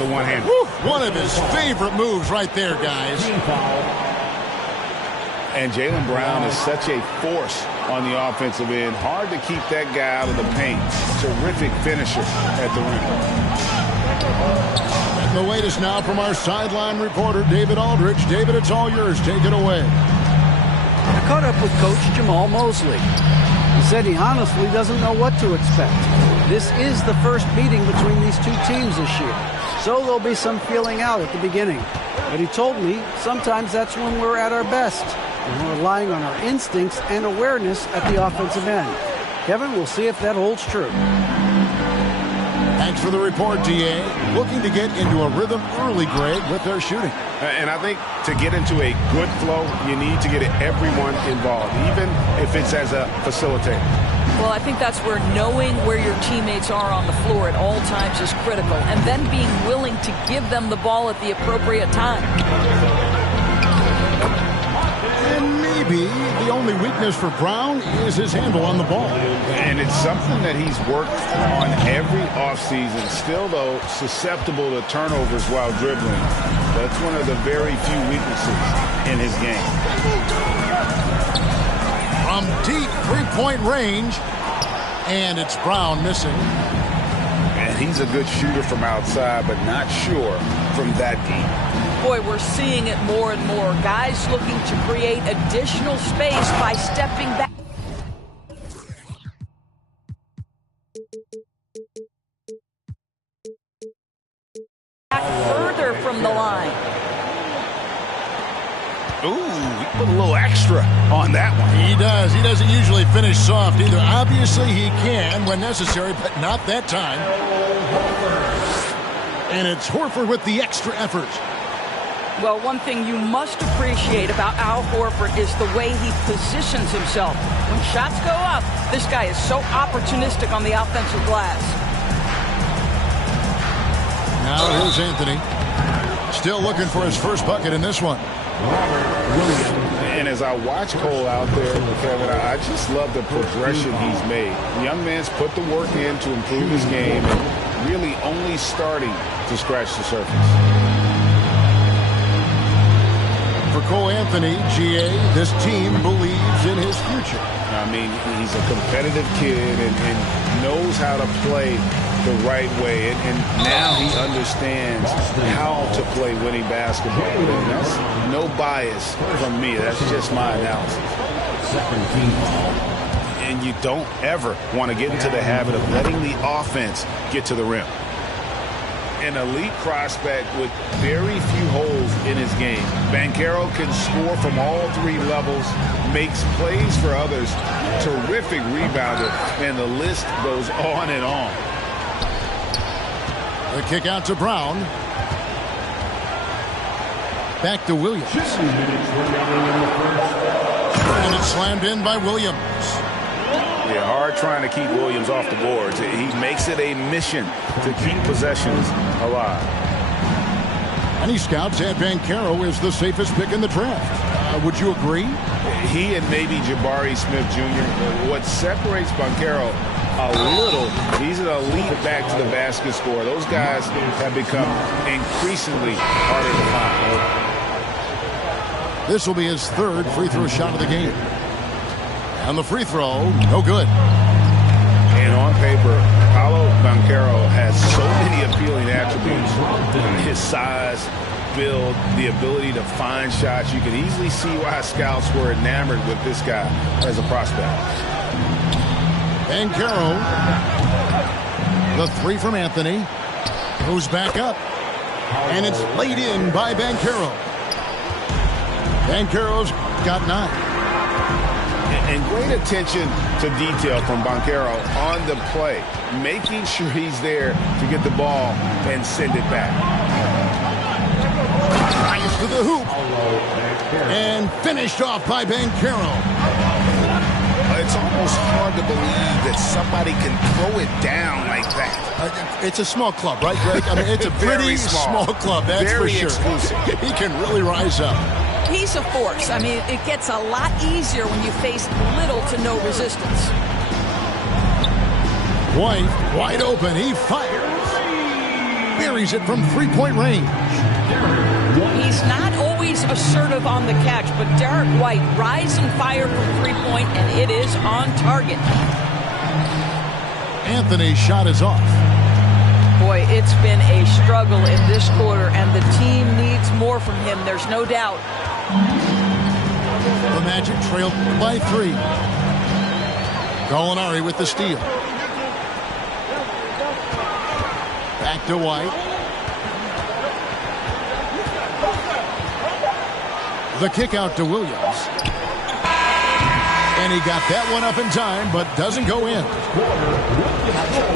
the one-hander. One of his favorite moves right there, guys. And Jaylen Brown is such a force on the offensive end. Hard to keep that guy out of the paint. Terrific finisher at the rim. And the latest now from our sideline reporter, David Aldridge. David, it's all yours. Take it away. I caught up with Coach Jamal Mosley. He said he honestly doesn't know what to expect. This is the first meeting between these two teams this year, so there'll be some feeling out at the beginning. But he told me sometimes that's when we're at our best, and we're relying on our instincts and awareness at the offensive end. Kevin, we'll see if that holds true. Thanks for the report, D.A. Looking to get into a rhythm early, Greg, with their shooting. And I think to get into a good flow, you need to get everyone involved, even if it's as a facilitator. Well, I think that's where knowing where your teammates are on the floor at all times is critical, and then being willing to give them the ball at the appropriate time. And maybe the only weakness for Brown is his handle on the ball. And it's something that he's worked on every offseason. Still, though, susceptible to turnovers while dribbling. That's one of the very few weaknesses in his game. From deep three-point range, and it's Brown missing. And he's a good shooter from outside, but not sure from that deep. Boy, we're seeing it more and more. Guys looking to create additional space by stepping back. Further from the line. Ooh, he put a little extra on that one. He does. He doesn't usually finish soft either. Obviously, he can when necessary, but not that time. And it's Horford with the extra effort. Well, one thing you must appreciate about Al Horford is the way he positions himself. When shots go up, this guy is so opportunistic on the offensive glass. Now here's Anthony. Still looking for his first bucket in this one. And as I watch Cole out there, Kevin, I just love the progression he's made. The young man's put the work in to improve his game and really only starting to scratch the surface. For Cole Anthony, GA, this team believes in his future. I mean, he's a competitive kid and knows how to play the right way. And now he understands how to play winning basketball. And that's no bias from me. That's just my analysis. And you don't ever want to get into the habit of letting the offense get to the rim. An elite prospect with very few holes in his game. Banchero can score from all three levels, makes plays for others, terrific rebounder, and the list goes on and on. The kick out to Brown. Back to Williams. And it's slammed in by Williams. Yeah, hard trying to keep Williams off the boards. He makes it a mission to keep possessions alive. Many scouts had Banchero as the safest pick in the draft. Would you agree? He and maybe Jabari Smith Jr. What separates Banchero a little, he's an elite back to the basket scorer. Those guys have become increasingly harder to find. This will be his third free throw shot of the game. And the free throw, no good. And on paper, Paolo Banchero has so many appealing attributes. His size, build, the ability to find shots. You can easily see why scouts were enamored with this guy as a prospect. Banchero, the three from Anthony, goes back up. And it's laid in by Banchero. Banchero's got 9. And great attention to detail from Banchero on the play, making sure he's there to get the ball and send it back. Drives to the hoop. And finished off by Banchero. It's almost hard to believe that somebody can throw it down like that. It's a small club, right, Greg? I mean, it's a pretty small club, that's very for sure. Exclusive. He can really rise up. He's a force. I mean, it gets a lot easier when you face little to no resistance. White, wide open. He fires. buries it from three-point range. He's not always assertive on the catch, but Derek White rise and fire from three-point, and it is on target. Anthony's shot is off. Boy, it's been a struggle in this quarter, and the team needs more from him. There's no doubt. The Magic trailed by 3. Gallinari with the steal. Back to White. The kick out to Williams. And he got that one up in time, but doesn't go in.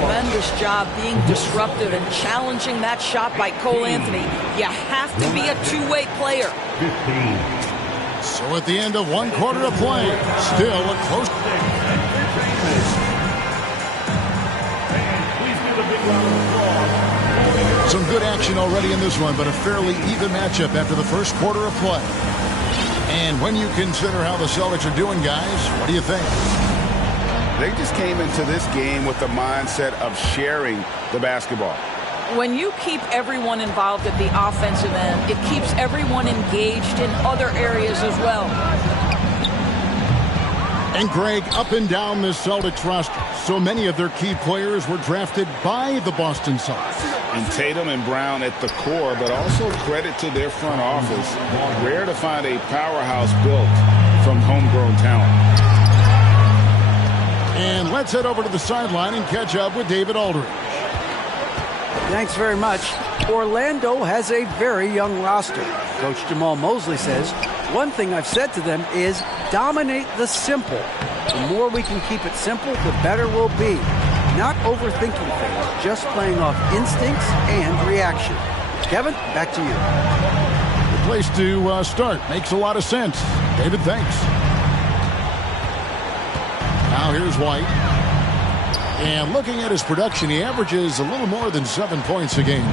Tremendous job being disruptive and challenging that shot by Cole Anthony. You have to be a two-way player. So at the end of one quarter of play, still a close. Some good action already in this one, but a fairly even matchup after the first quarter of play. And when you consider how the Celtics are doing, guys, what do you think? They just came into this game with the mindset of sharing the basketball. When you keep everyone involved at the offensive end, it keeps everyone engaged in other areas as well. And Greg, up and down the Celtics roster, so many of their key players were drafted by the Boston Celtics. And Tatum and Brown at the core, but also credit to their front office. Rare to find a powerhouse built from homegrown talent. And let's head over to the sideline and catch up with David Aldridge. Thanks very much. Orlando has a very young roster. Coach Jamal Mosley says, one thing I've said to them is dominate the simple. The more we can keep it simple, the better we'll be. Not overthinking things, just playing off instincts and reaction. Kevin, back to you. The place to start. Makes a lot of sense. David, thanks. Now here's White. And looking at his production, he averages a little more than 7 points a game.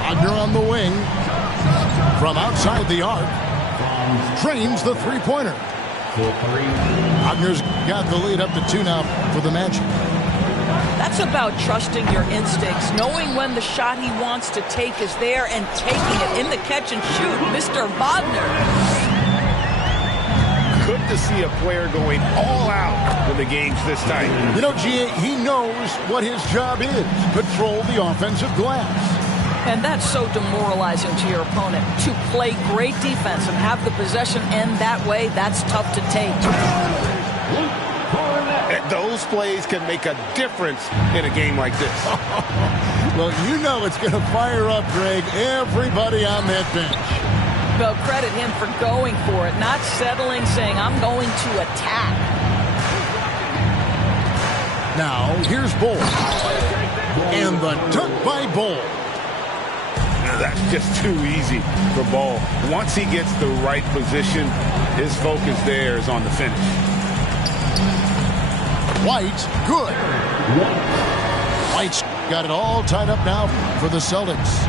Wagner on the wing. From outside the arc. Drains the three-pointer. Wagner's got the lead up to 2 now for the Magic. That's about trusting your instincts, knowing when the shot he wants to take is there and taking it in the catch and shoot. Mr. Wagner. Good to see a player going all out when the game's this tight. You know, G.A., he knows what his job is. Control the offensive glass. And that's so demoralizing to your opponent. To play great defense and have the possession end that way, that's tough to take. Those plays can make a difference in a game like this. Well, you know it's going to fire up, Greg, everybody on that bench. Well, credit him for going for it, not settling, saying, I'm going to attack. Now, here's Bull. And the dunk by Bull. That's just too easy for Ball. Once he gets the right position, his focus there is on the finish. White, good. White's got it all tied up now for the Celtics.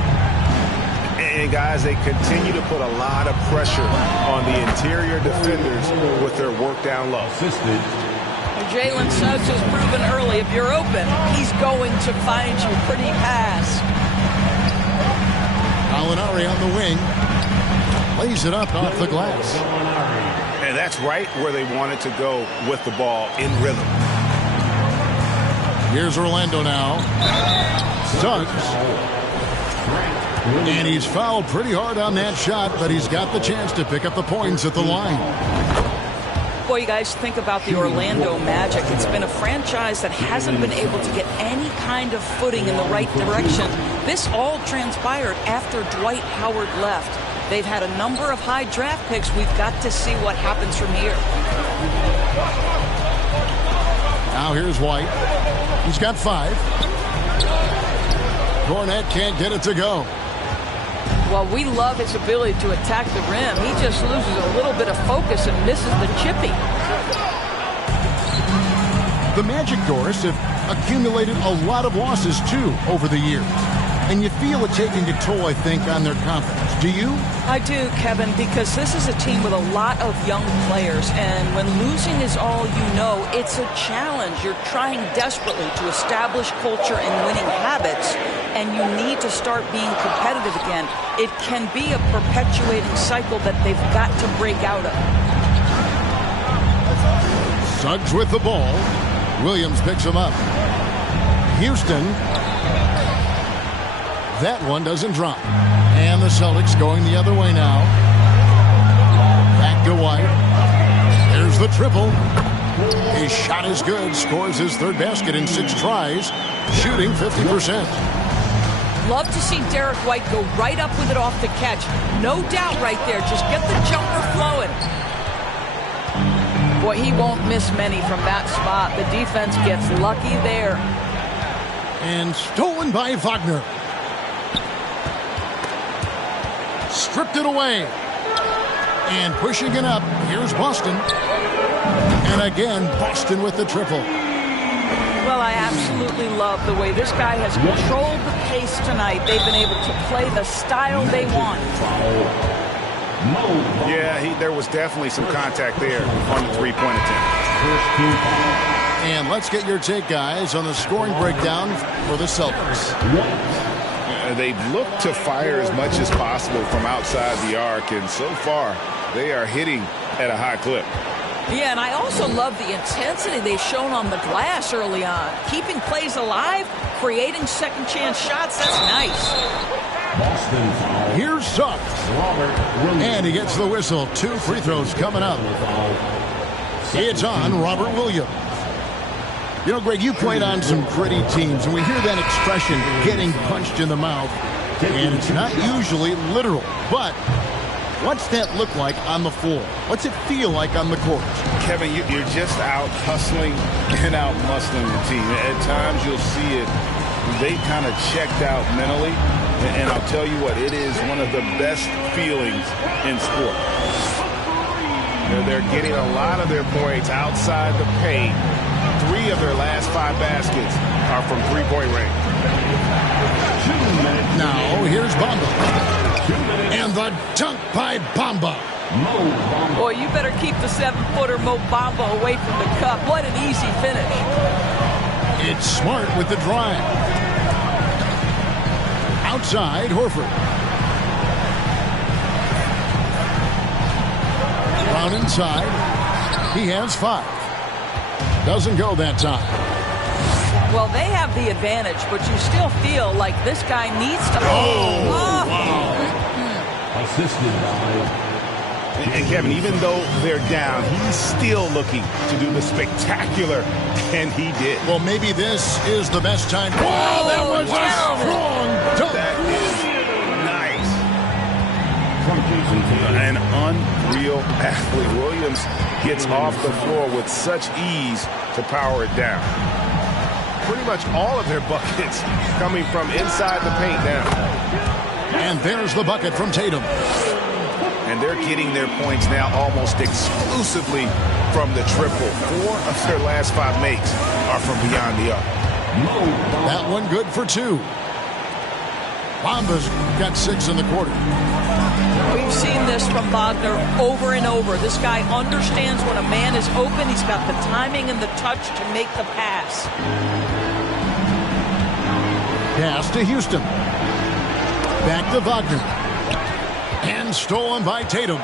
And guys, they continue to put a lot of pressure on the interior defenders with their work down low. Jalen Suggs has proven early, if you're open, he's going to find you pretty pass. Gallinari on the wing. Lays it up off the glass. And that's right where they wanted to go with the ball in rhythm. Here's Orlando now. Suggs. And he's fouled pretty hard on that shot, but he's got the chance to pick up the points at the line. Boy, you guys think about the Orlando Magic. It's been a franchise that hasn't been able to get any kind of footing in the right direction. This all transpired after Dwight Howard left. They've had a number of high draft picks. We've got to see what happens from here. Now here's White. He's got 5. Cornette can't get it to go. Well, we love his ability to attack the rim. He just loses a little bit of focus and misses the chippy. The Magic, Doris, have accumulated a lot of losses, too, over the years. And you feel it taking a toll, I think, on their confidence. Do you? I do, Kevin, because this is a team with a lot of young players, and when losing is all you know, it's a challenge. You're trying desperately to establish culture and winning habits, and you need to start being competitive again. It can be a perpetuating cycle that they've got to break out of. Suggs with the ball. Williams picks him up. Houston. That one doesn't drop. And the Celtics going the other way now. Back to White. There's the triple. His shot is good. Scores his third basket in 6 tries. Shooting 50%. Love to see Derek White go right up with it off the catch. No doubt right there. Just get the jumper flowing. Boy, he won't miss many from that spot. The defense gets lucky there. And stolen by Wagner. Stripped it away. And pushing it up. Here's Boston. And again, Boston with the triple. Well, I absolutely love the way this guy has controlled the pace tonight. They've been able to play the style they want. Yeah, there was definitely some contact there on the three-point attempt. And let's get your take, guys, on the scoring breakdown for the Celtics. They've looked to fire as much as possible from outside the arc, and so far they are hitting at a high clip. Yeah, and I also love the intensity they've shown on the glass early on. Keeping plays alive, creating second-chance shots, that's nice. Here's Suggs. And he gets the whistle. 2 free throws coming up. It's on Robert Williams. You know, Greg, you played on some gritty teams, and we hear that expression, getting punched in the mouth, and it's not usually literal. But what's that look like on the floor? What's it feel like on the court? Kevin, you're just out hustling and out muscling the team. At times you'll see it. They kind of checked out mentally, and I'll tell you what, it is one of the best feelings in sport. They're getting a lot of their points outside the paint. 3 of their last 5 baskets are from three-point range. Now, here's Bamba. And the dunk by Bamba. Boy, you better keep the 7-footer Mo Bamba away from the cup. What an easy finish. It's Smart with the drive. Outside, Horford. Brown inside. He has 5. Doesn't go that time. Well, they have the advantage, but you still feel like this guy needs to... Wow. Assisted by... And Kevin, even though they're down, he's still looking to do the spectacular, and he did. Well, maybe this is the best time. Wow, that was a strong dunk. That is nice. An unreal athlete. Williams gets off the floor with such ease to power it down. Pretty much all of their buckets coming from inside the paint now. And there's the bucket from Tatum. And they're getting their points now almost exclusively from the triple. 4 of their last 5 makes are from beyond the arc. That one good for 2. Bamba's got 6 in the quarter. We've seen this from Wagner over and over. This guy understands when a man is open. He's got the timing and the touch to make the pass. Pass to Houston. Back to Wagner. And stolen by Tatum.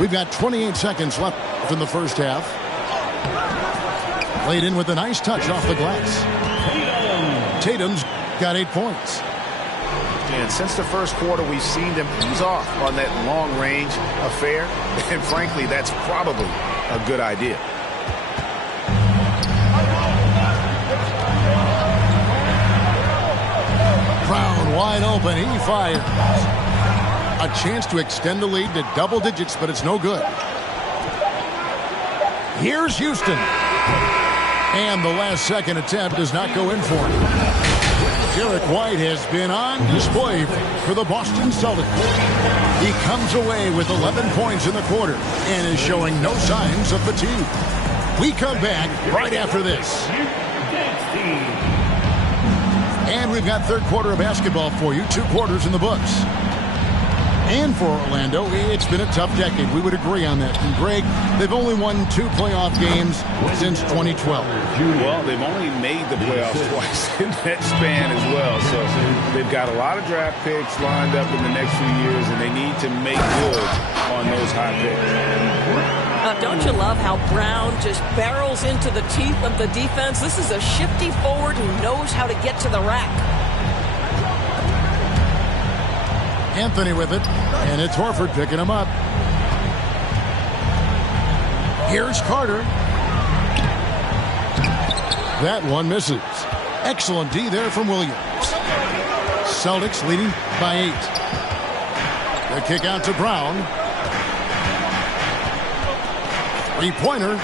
We've got 28 seconds left in the first half. Played in with a nice touch off the glass. Tatum's got 8 points. And since the first quarter, we've seen them ease off on that long-range affair. And frankly, that's probably a good idea. Brown wide open. He fires. A chance to extend the lead to double digits, but it's no good. Here's Houston. And the last second attempt does not go in for him. Derek White has been on display for the Boston Celtics. He comes away with 11 points in the quarter and is showing no signs of fatigue. We come back right after this. And we've got third quarter of basketball for you. 2 quarters in the books. And for Orlando, it's been a tough decade. We would agree on that. And Greg, they've only won 2 playoff games since 2012. Well, they've only made the playoffs twice in that span as well. So they've got a lot of draft picks lined up in the next few years, and they need to make good on those high picks. Don't you love how Brown just barrels into the teeth of the defense? This is a shifty forward who knows how to get to the rack. Anthony with it, and it's Horford picking him up. Here's Carter. That one misses. Excellent D there from Williams. Celtics leading by 8. The kick out to Brown. 3-pointer.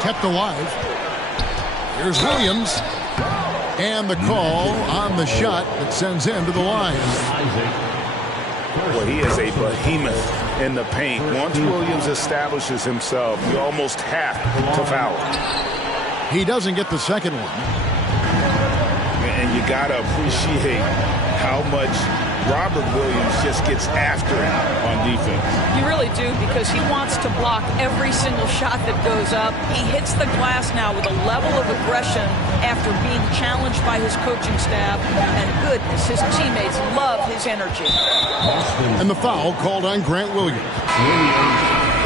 Kept alive. Here's Williams. And the call on the shot that sends him to the line. Well, he is a behemoth in the paint. Once Williams establishes himself, you almost have to foul him. He doesn't get the second one. And you got to appreciate how much Robert Williams just gets after him on defense. You really do, because he wants to block every single shot that goes up. He hits the glass now with a level of aggression after being challenged by his coaching staff. And goodness, his teammates love his energy. And the foul called on Grant Williams.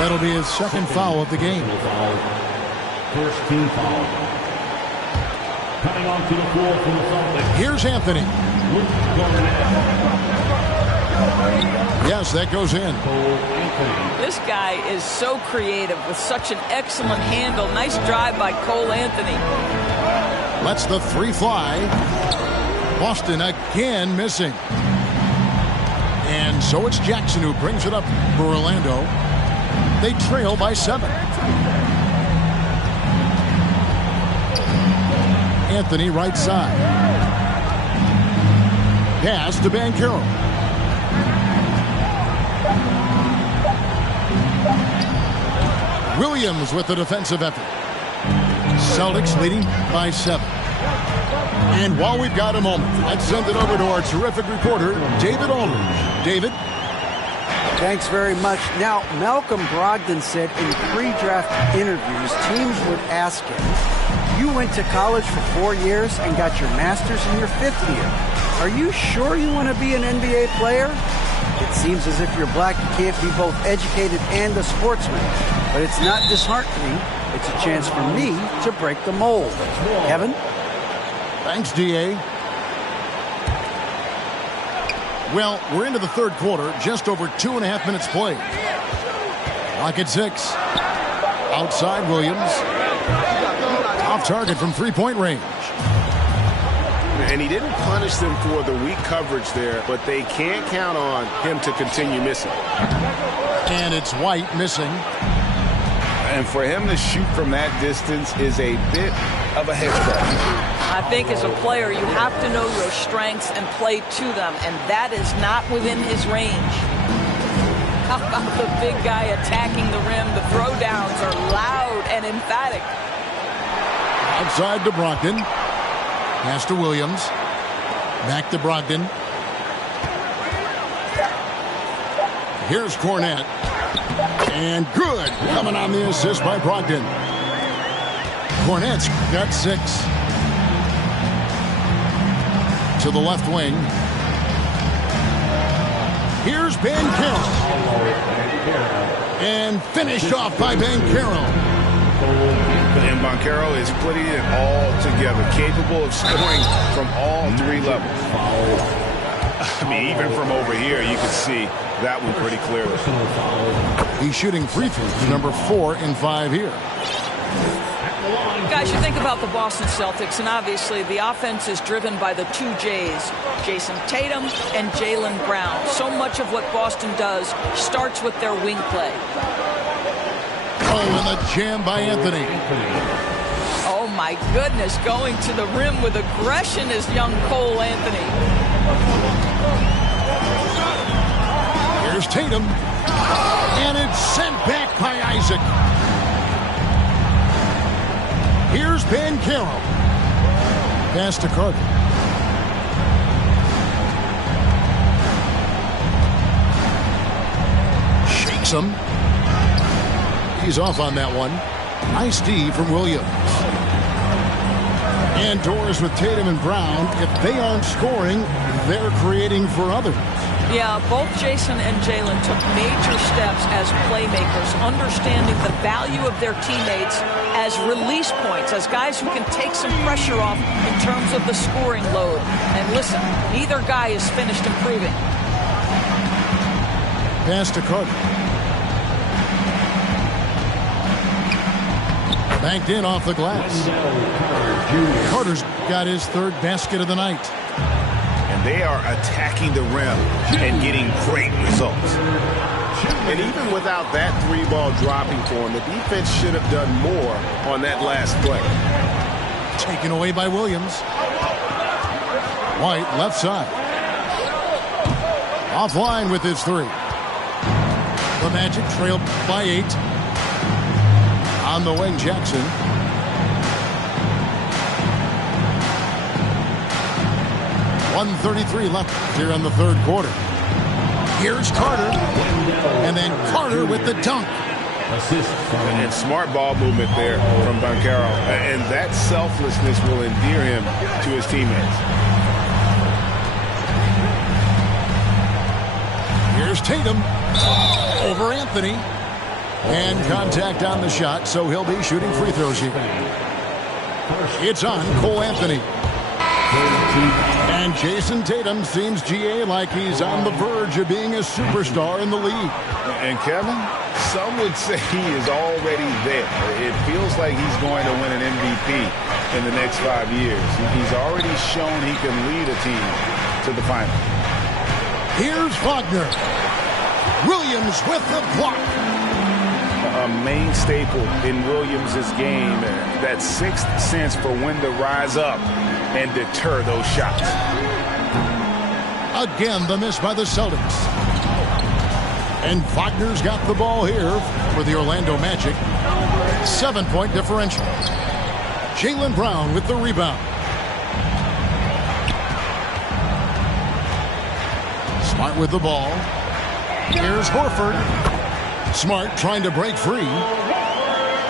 That'll be his second foul of the game. First team foul. Coming onto the floor from the Celtics. Here's Anthony. Yes, that goes in. This guy is so creative with such an excellent handle. Nice drive by Cole Anthony. Lets the 3 fly. Boston again missing. And so it's Jackson who brings it up for Orlando. They trail by 7. Anthony right side. Pass to Banchero. Williams with the defensive effort. Celtics leading by 7. And while we've got a moment, let's send it over to our terrific reporter, David Aldridge. David? Thanks very much. Now, Malcolm Brogdon said in pre-draft interviews, teams would ask him, you went to college for 4 years and got your master's in your 5th year. Are you sure you want to be an NBA player? It seems as if you're black, you can't be both educated and a sportsman. But it's not disheartening. It's a chance for me to break the mold. Kevin? Thanks, D.A. Well, we're into the third quarter, just over 2.5 minutes played. Clock at 6. Outside Williams. Off target from 3-point range. And he didn't punish them for the weak coverage there, but they can't count on him to continue missing. And it's White missing. And for him to shoot from that distance is a bit of a head scratch. I think as a player, you have to know your strengths and play to them, and that is not within his range. How about the big guy attacking the rim? The throwdowns are loud and emphatic. Outside to Brogdon. Pass to Williams. Back to Brogdon. Here's Cornette. And good. Coming on the assist by Brogdon. Cornette's got 6. To the left wing. Here's Banchero. And finished off by Banchero. And Banchero is putting it all together, capable of scoring from all 3 levels. I mean, even from over here, you can see that one pretty clearly. He's shooting free throws, number 4 in 5 here. Guys, you think about the Boston Celtics, and obviously the offense is driven by the 2 J's, Jason Tatum and Jaylen Brown. So much of what Boston does starts with their wing play. Oh, and a jam by Anthony. Oh, my goodness, going to the rim with aggression is young Cole Anthony. Here's Tatum. And it's sent back by Isaac. Here's Bancaro. Pass to Carter. Shakes him. He's off on that one. Nice D from Williams. And doors with Tatum and Brown. If they aren't scoring, they're creating for others. Yeah, both Jason and Jalen took major steps as playmakers, understanding the value of their teammates as release points, as guys who can take some pressure off in terms of the scoring load. And listen, neither guy is finished improving. Pass to Carter. Banked in off the glass. Carter's got his third basket of the night. And they are attacking the rim and getting great results. And even without that three ball dropping for him, the defense should have done more on that last play. Taken away by Williams. White left side. Offline with his three. The Magic trailed by 8. On the wing, Jackson. .133 left here in the third quarter. Here's Carter. And then Carter with the dunk. And smart ball movement there from Bancaro. And that selflessness will endear him to his teammates. Here's Tatum. Over Anthony. And contact on the shot, so he'll be shooting free throws here. It's on Cole Anthony. And Jason Tatum seems, GA, like he's on the verge of being a superstar in the league. And Kevin, some would say he is already there. It feels like he's going to win an MVP in the next 5 years. He's already shown he can lead a team to the final. Here's Wagner. Williams with the block. A main staple in Williams' game, that sixth sense for when to rise up and deter those shots. Again, the miss by the Celtics. And Wagner's got the ball here for the Orlando Magic. 7-point differential. Jaylen Brown with the rebound. Smart with the ball. Here's Horford. Smart trying to break free.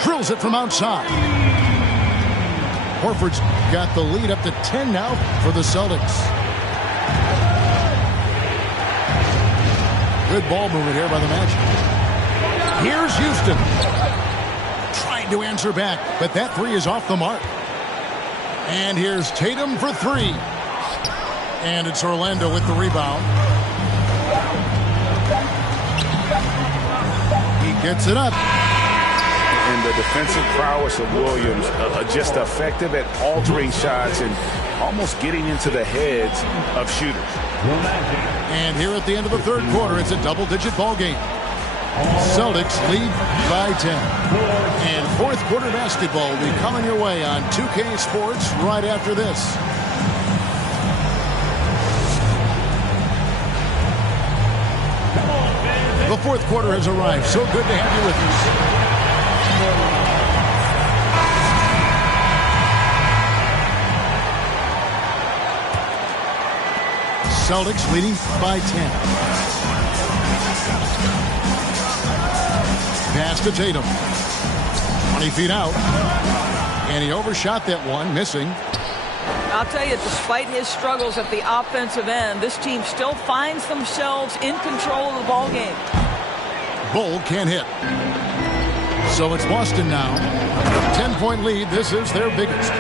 Drills it from outside. Horford's got the lead up to 10 now for the Celtics. Good ball movement here by the Magic. Here's Houston. Trying to answer back, but that three is off the mark. And here's Tatum for three. And it's Orlando with the rebound. Gets it up. And the defensive prowess of Williams, just effective at altering shots and almost getting into the heads of shooters. And here at the end of the third quarter, it's a double-digit ball game. Celtics lead by 10. And fourth quarter basketball will be coming your way on 2K Sports right after this. The fourth quarter has arrived. So good to have you with us. Celtics leading by 10. Pass to Tatum. 20 feet out. And he overshot that one, missing. I'll tell you, despite his struggles at the offensive end, this team still finds themselves in control of the ball game. Bull can't hit. So it's Boston now. 10-point lead. This is their biggest.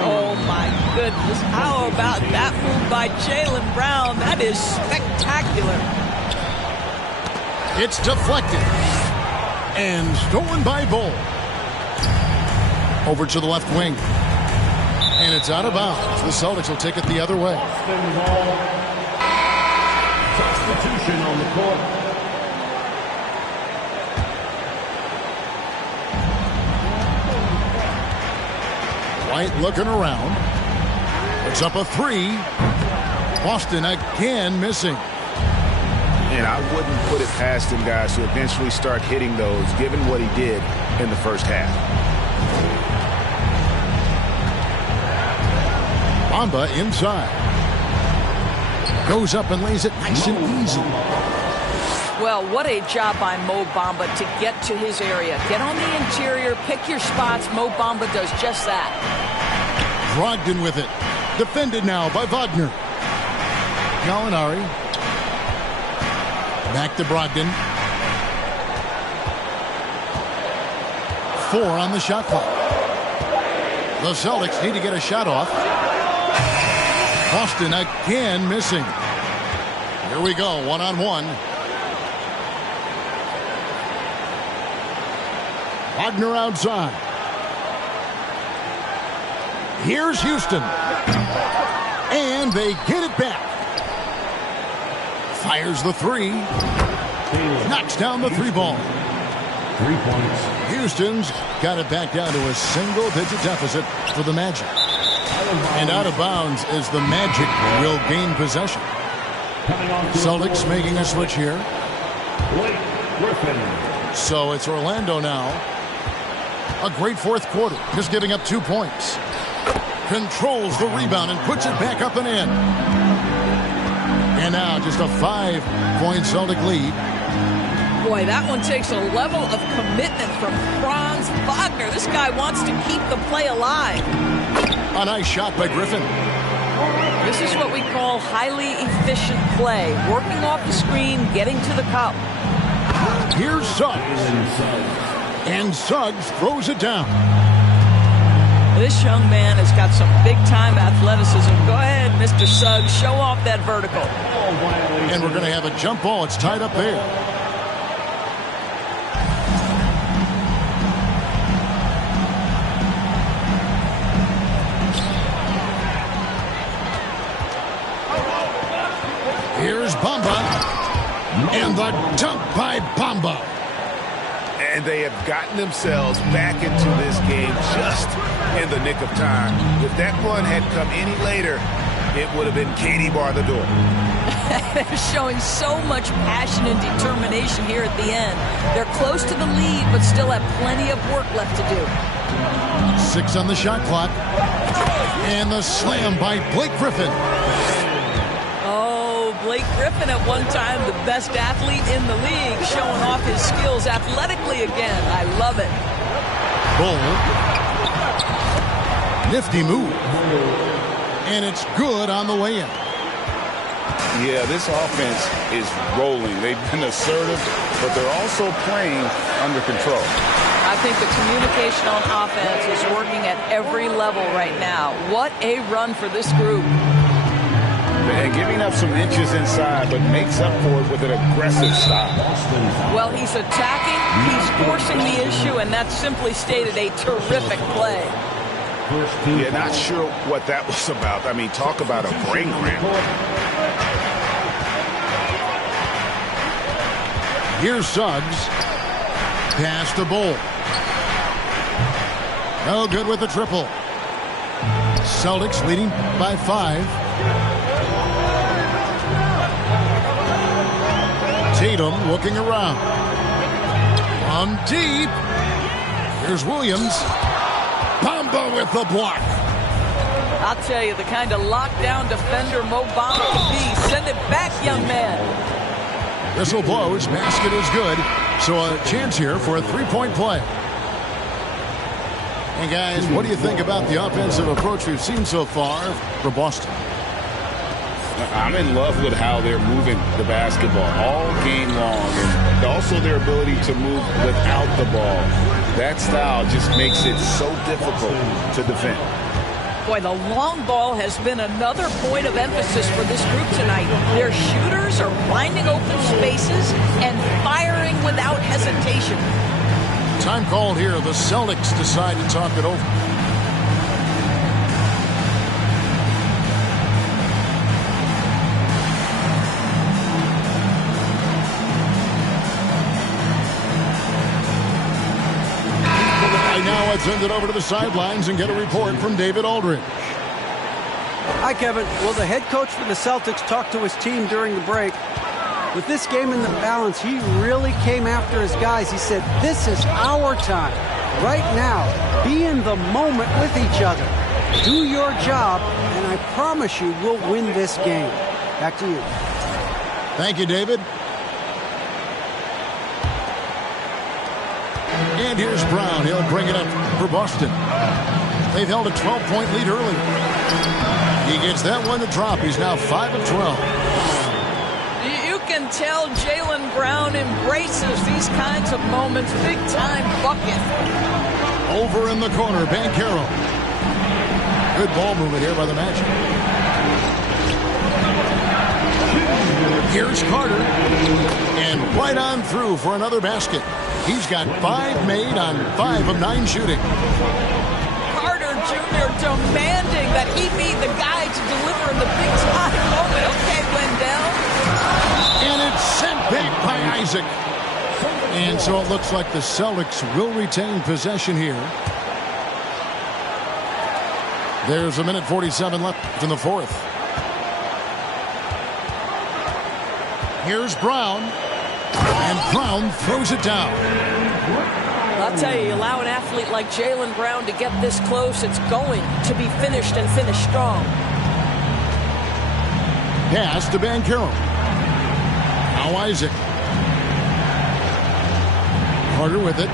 Oh, my goodness. How about that move by Jaylen Brown? That is spectacular. It's deflected. And stolen by Bull. Over to the left wing. And it's out of bounds. The Celtics will take it the other way. Substitution on the court. White looking around. It's up a three. Boston again missing. And I wouldn't put it past him, guys, to eventually start hitting those, given what he did in the first half. Bamba inside. Goes up and lays it nice and easy. Well, what a job by Mo Bamba to get to his area. Get on the interior, pick your spots. Mo Bamba does just that. Brogdon with it. Defended now by Wagner. Gallinari. Back to Brogdon. 4 on the shot clock. The Celtics need to get a shot off. Boston again missing. Here we go, 1-on-1. Wagner outside. Here's Houston. And they get it back. Fires the 3. Knocks down the 3 ball. 3 points. Houston's got it back down to a single-digit deficit for the Magic. And out of bounds as the Magic will gain possession. Celtics making a switch here. So it's Orlando now. A great fourth quarter, just giving up 2 points. Controls the rebound and puts it back up and in. And now just a 5-point Celtic lead. Boy, that one takes a level of commitment from Franz Wagner. This guy wants to keep the play alive. A nice shot by Griffin. This is what we call highly efficient play. Working off the screen, getting to the cup. Here's Suggs. And Suggs throws it down. This young man has got some big-time athleticism. Go ahead, Mr. Suggs. Show off that vertical. And we're going to have a jump ball. It's tied up there. Here's Bamba. And the dunk by Bamba. And they have gotten themselves back into this game just in the nick of time. If that run had come any later, it would have been Katie bar the door. They're showing so much passion and determination here at the end. They're close to the lead, but still have plenty of work left to do. 6 on the shot clock. And the slam by Blake Griffin. Blake Griffin at one time the best athlete in the league, showing off his skills athletically again. I love it. Bull. Nifty move. And it's good on the way in. Yeah, this offense is rolling. They've been assertive, but they're also playing under control. I think the communication on offense is working at every level right now. What a run for this group. And giving up some inches inside, but makes up for it with an aggressive stop. Well, he's attacking, he's forcing the issue, and that's simply stated a terrific play. Yeah, not sure what that was about. I mean, talk about a brain cramp. Here's Suggs. Pass to Bull. No good with the triple. Celtics leading by 5. Tatum looking around. From deep. Here's Williams. Bamba with the block. I'll tell you, the kind of lockdown defender Mo Bamba can be. Send it back, young man. Whistle blows. Basket is good. So a chance here for a 3-point play. And guys, what do you think about the offensive approach we've seen so far for Boston? I'm in love with how they're moving the basketball all game long, and also their ability to move without the ball. That style just makes it so difficult to defend. Boy, the long ball has been another point of emphasis for this group tonight. Their shooters are finding open spaces and firing without hesitation. Time called here. The Celtics decide to talk it over. Now let's send it over to the sidelines and get a report from David Aldridge. Hi, Kevin. Well, the head coach for the Celtics talked to his team during the break. With this game in the balance, he really came after his guys. He said, this is our time. Right now, be in the moment with each other. Do your job, and I promise you we'll win this game. Back to you. Thank you, David. And here's Brown. He'll bring it up for Boston. They've held a 12-point lead early. He gets that one to drop. He's now 5 of 12. You can tell Jaylen Brown embraces these kinds of moments. Big-time bucket. Over in the corner, Banchero. Good ball movement here by the Magic. Here's Carter. And right on through for another basket. He's got 5 made on 5 of 9 shooting. Carter Jr. demanding that he be the guy to deliver in the big-time moment. Okay, Wendell. And it's sent back by Isaac. And so it looks like the Celtics will retain possession here. There's 1:47 left in the fourth. Here's Brown. And Brown throws it down. I'll tell you, allow an athlete like Jaylen Brown to get this close, it's going to be finished and finished strong. Pass to Banchero. Now Isaac. Carter with it.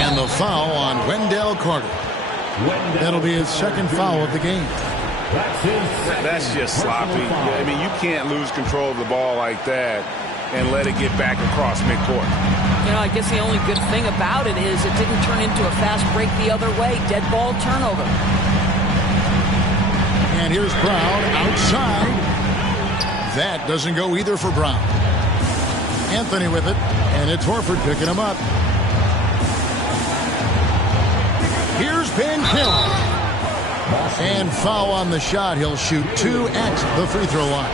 And the foul on Wendell Carter. That'll be his second foul of the game. That's just sloppy. I mean, you can't lose control of the ball like that and let it get back across midcourt. You know, I guess the only good thing about it is it didn't turn into a fast break the other way. Dead ball turnover. And here's Brown outside. That doesn't go either for Brown. Anthony with it. And it's Horford picking him up. Here's Banchero. And foul on the shot. He'll shoot 2 at the free throw line.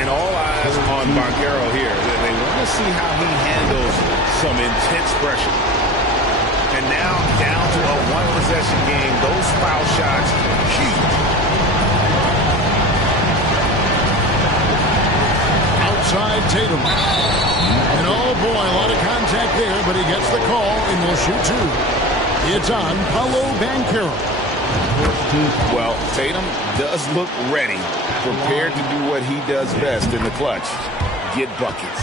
And all eyes on Banchero here. They want to see how he handles some intense pressure. And now down to a one-possession game. Those foul shots, huge. Outside Tatum. And oh boy, a lot of contact there, but he gets the call and will shoot 2. It's on Paolo Banchero. Well, Tatum does look ready, prepared to do what he does best in the clutch, get buckets.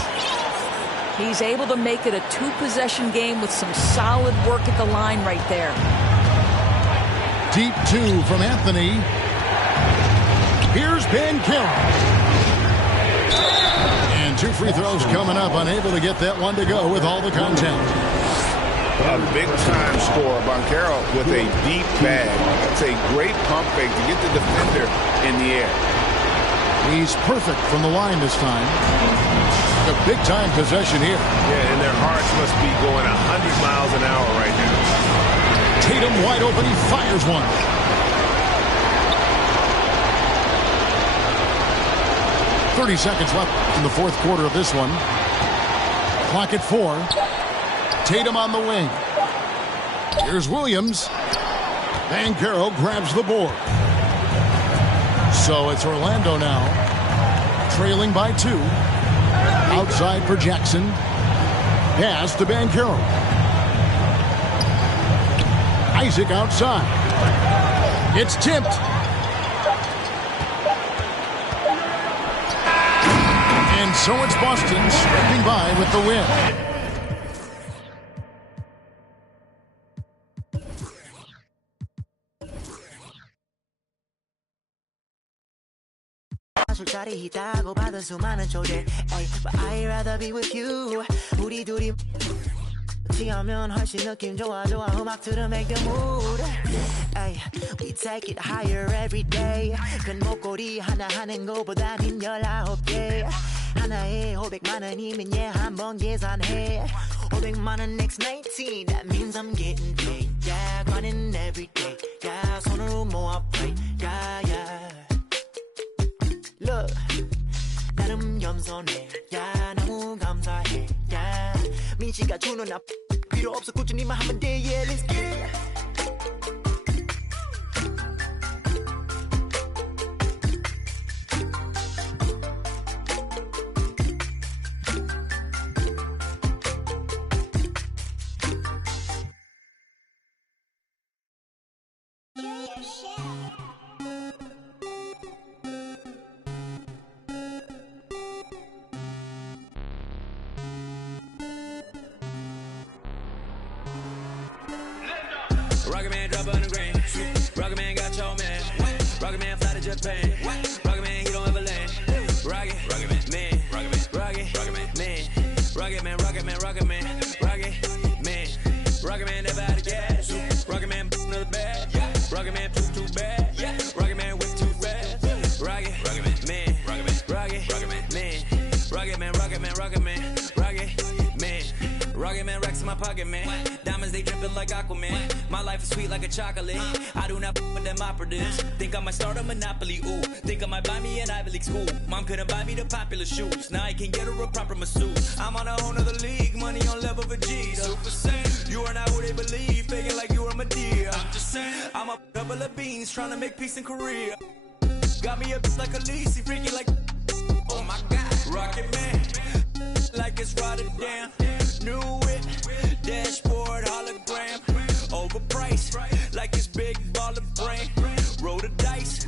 He's able to make it a 2-possession game with some solid work at the line right there. Deep 2 from Anthony. Here's Banchero. And 2 free throws coming up, unable to get that one to go with all the contact. A big-time scorer, Banchero, with a deep bag. It's a great pump fake to get the defender in the air. He's perfect from the line this time. A big-time possession here. Yeah, and their hearts must be going 100 miles an hour right now. Tatum wide open. He fires one. .30 seconds left in the fourth quarter of this one. Clock at 4. Tatum on the wing. Here's Williams. Banchero grabs the board. So it's Orlando now, trailing by 2. Outside for Jackson. Pass to Banchero. Isaac outside. It's tipped. And so it's Boston scraping by with the win. 술자리 있다고 받은 수많은 초대 but I'd rather be with you 우리 둘이 취하면 훨씬 느낌 좋아 음악 들어 make the mood we take it higher every day 큰 목걸이 하나 하는 거보다는 19개 하나에 500만원이면 한번 계산해 500만원 next 19 that means I'm getting paid yeah grinding every day yeah 손으로 모아 play yeah yeah Look, 나름 겸손해, 야 너무 감사해, 야 민씨가 주는 나 필요 없어 꾸준히만 하면 돼, yeah let's get it. Rocket Man drop on the green. Rocket Man got your man. Rocket Man fly to Japan. Rocket Man, he don't ever land. Rocket Man, Rocket Man, Rocket Man, Rocket Man, Rocket Man, Rocket Man, Rocket Man never out of gas. Rocket Man another bad. Rocket Man too bad. Rocket Man whip too fast. Rocket Man, Rocket Man, Rocket Man, Rocket Man. Rocket Man racks in my pocket, man. Diamonds, they dripping like Aquaman. My life is sweet like a chocolate. I do not f with them operatives. Think I might start a monopoly, ooh. Think I might buy me an Ivy League school. Mom couldn't buy me the popular shoes. Now I can get her a proper masseuse. I'm on a whole nother league. Money on level of a G. Super Saiyan. You are not who they believe. Faking like you are Medea. I'm just saying. I'm a double of beans. Trying to make peace in Korea. Got me a like a Lisi. Freaky like. Oh my God. Rocket Man. Like it's Rotterdam. New it, dashboard hologram, overpriced, like it's big baller brain. Roll the dice,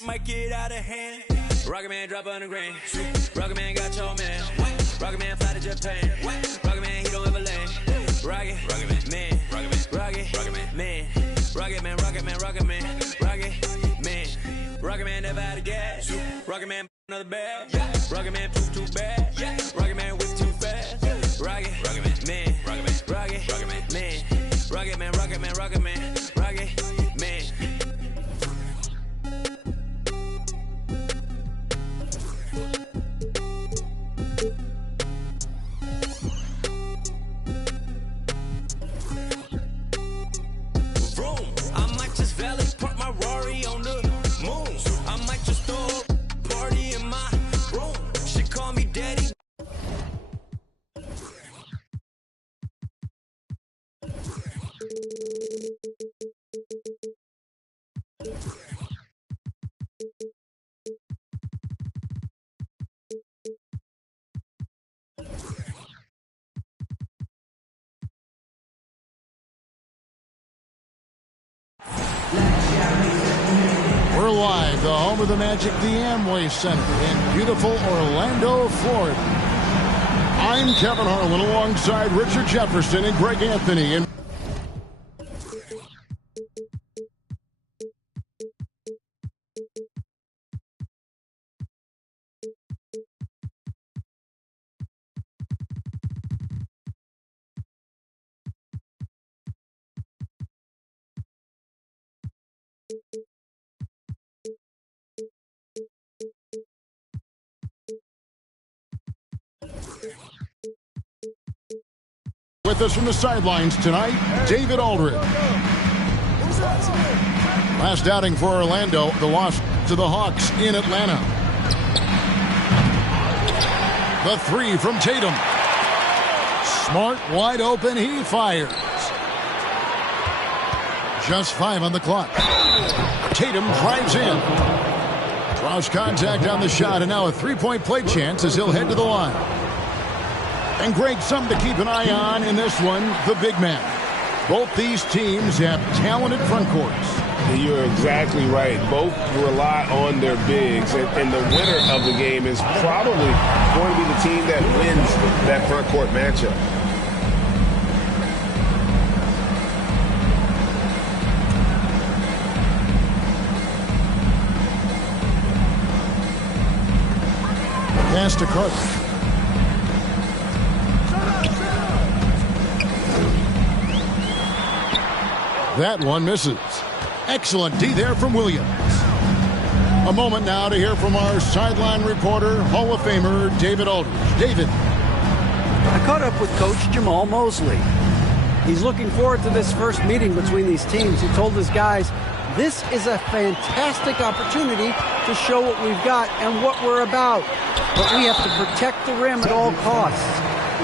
might get out of hand. Rocket Man drop on the green. Rocket Man got your man. Rocket Man fly to Japan. Rocket Man, he don't ever land. Rocket Man, Rocket Man, Rocket Man, Rocket Man, Rocket Man, Rocket Man. Rocket Man never out of gas. Rocket Man another bad. Rocket Man too bad. Rocket Man whip too fast. Rocket Man, Rocket Man, Rocket Man, Rocket Man, Rocket Man, Rocket Man, Rocket Man. Vroom, I might just valet park my Rari on the moon. I might just throw a party in my room. She call me daddy. We're live, the home of the Magic, the Amway Center in beautiful Orlando, Florida. I'm Kevin Harlan alongside Richard Jefferson and Greg Anthony. And with us from the sidelines tonight, David Aldridge. Last outing for Orlando, the loss to the Hawks in Atlanta. The three from Tatum. Smart, wide open, he fires. Just 5 on the clock. Tatum drives in. Draws contact on the shot, and now a three-point play chance as he'll head to the line. And Greg, something to keep an eye on in this one, the big man. Both these teams have talented front courts. You're exactly right. Both rely on their bigs, and the winner of the game is probably going to be the team that wins that front court matchup. Pass to Carter. That one misses. Excellent D there from Williams. A moment now to hear from our sideline reporter, Hall of Famer David Aldridge. David. I caught up with Coach Jamal Mosley. He's looking forward to this first meeting between these teams. He told his guys, this is a fantastic opportunity to show what we've got and what we're about. But we have to protect the rim at all costs,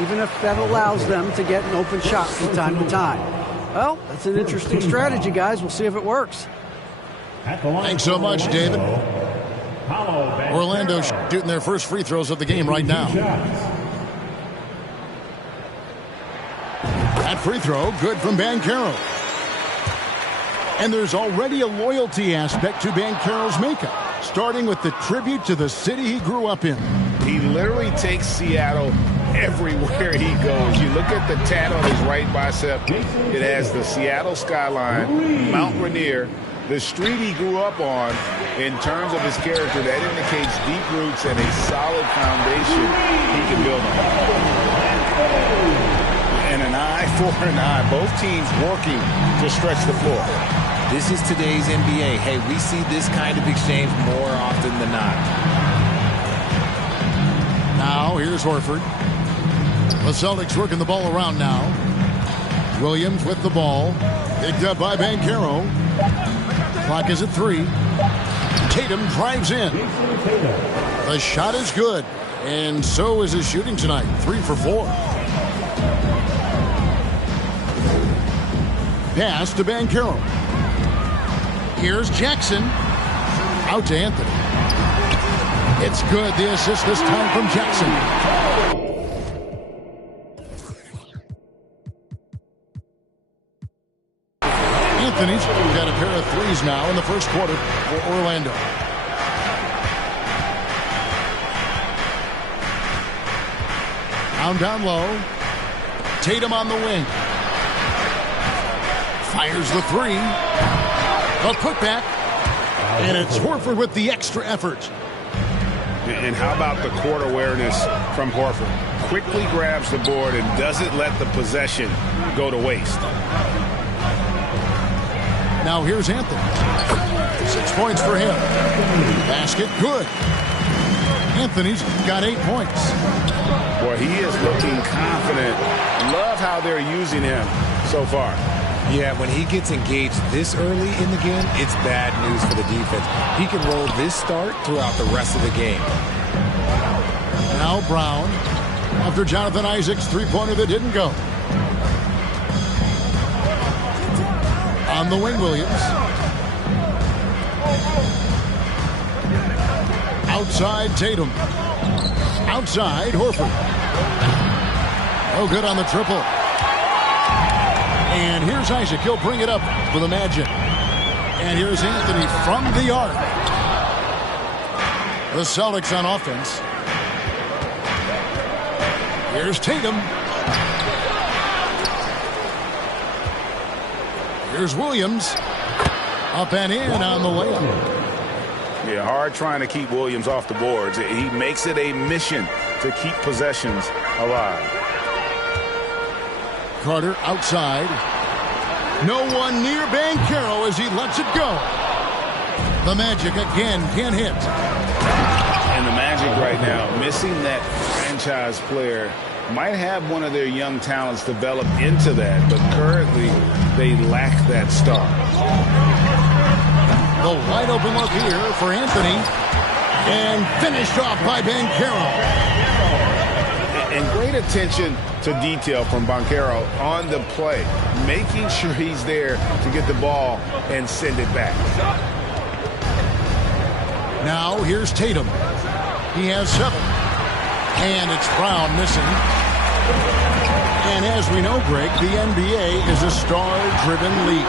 even if that allows them to get an open shot from time to time. Well, that's an interesting strategy, guys. We'll see if it works. Thanks so much, David. Orlando shooting their first free throws of the game right now. That free throw, good from Banchero. And there's already a loyalty aspect to Banchero's makeup, starting with the tribute to the city he grew up in. He literally takes Seattle everywhere he goes. You look at the tat on his right bicep. It has the Seattle skyline, Mount Rainier, the street he grew up on. In terms of his character, that indicates deep roots and a solid foundation he can build on. And an eye for an eye. Both teams working to stretch the floor. This is today's NBA. Hey, we see this kind of exchange more often than not. Now, here's Horford. The Celtics working the ball around now. Williams with the ball. Picked up by Banchero. Clock is at 3. Tatum drives in. The shot is good. And so is his shooting tonight. 3 for 4. Pass to Banchero. Here's Jackson. Out to Anthony. It's good. The assist this time from Jackson. Anthony's got a pair of threes now in the first quarter for Orlando. Down low. Tatum on the wing. Fires the 3. A putback. And it's Horford with the extra effort. And how about the court awareness from Horford? Quickly grabs the board and doesn't let the possession go to waste. Now here's Anthony. 6 points for him. Basket good. Anthony's got 8 points. Boy, he is looking confident. Love how they're using him so far. Yeah, when he gets engaged this early in the game, it's bad news for the defense. He can roll this start throughout the rest of the game. Now Brown, after Jonathan Isaac's three-pointer that didn't go. On the wing, Williams. Outside, Tatum. Outside, Horford. No good on the triple. And here's Isaac. He'll bring it up for the Magic. And here's Anthony from the arc. The Celtics on offense. Here's Tatum. Here's Williams. Up and in on the layup. Yeah, hard trying to keep Williams off the boards. He makes it a mission to keep possessions alive. Carter outside. No one near Banchero as he lets it go. The Magic again can't hit. And the Magic right now, missing that franchise player, might have one of their young talents develop into that, but currently they lack that star. The wide open look here for Anthony. And finished off by Banchero. And great attention to detail from Banchero on the play, making sure he's there to get the ball and send it back. Now here's Tatum. He has 7. And it's Brown missing. And as we know, Greg, the NBA is a star-driven league.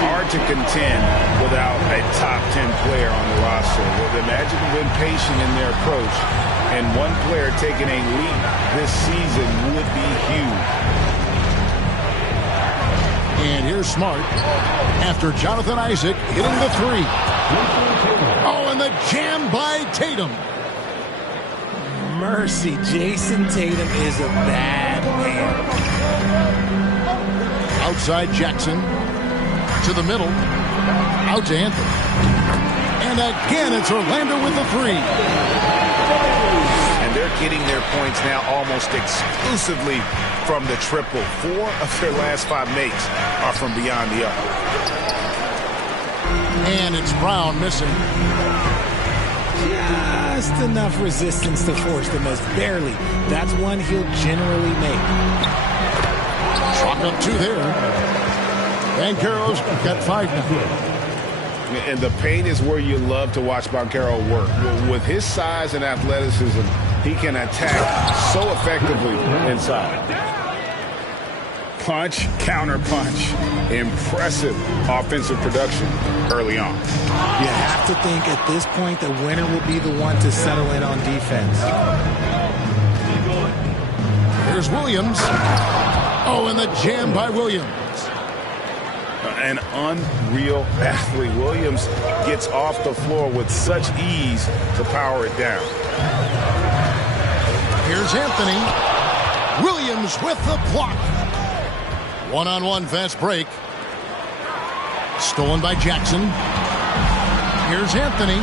Hard to contend without a top 10 player on the roster. The Magic have been patient in their approach, and one player taking a leap this season would be huge. And here's Smart after Jonathan Isaac hitting the 3. Oh, and the jam by Tatum. Mercy, Jason Tatum is a bad man. Outside Jackson. To the middle. Out to Anthony. And again, it's Orlando with the 3. And they're getting their points now almost exclusively from the triple. 4 of their last 5 makes are from beyond the arc. And it's Brown missing. Just enough resistance to force the miss. Barely. That's one he'll generally make. Chalk up 2 there. Banchero's got 5 now. And the paint is where you love to watch Banchero work. With his size and athleticism, he can attack so effectively inside. Punch, counter punch. Impressive offensive production early on. You have to think at this point the winner will be the one to settle in on defense. Here's Williams. Oh, and the jam by Williams. An unreal athlete. Williams gets off the floor with such ease to power it down. Here's Anthony. Williams with the block. One-on-one fast break. Stolen by Jackson. Here's Anthony.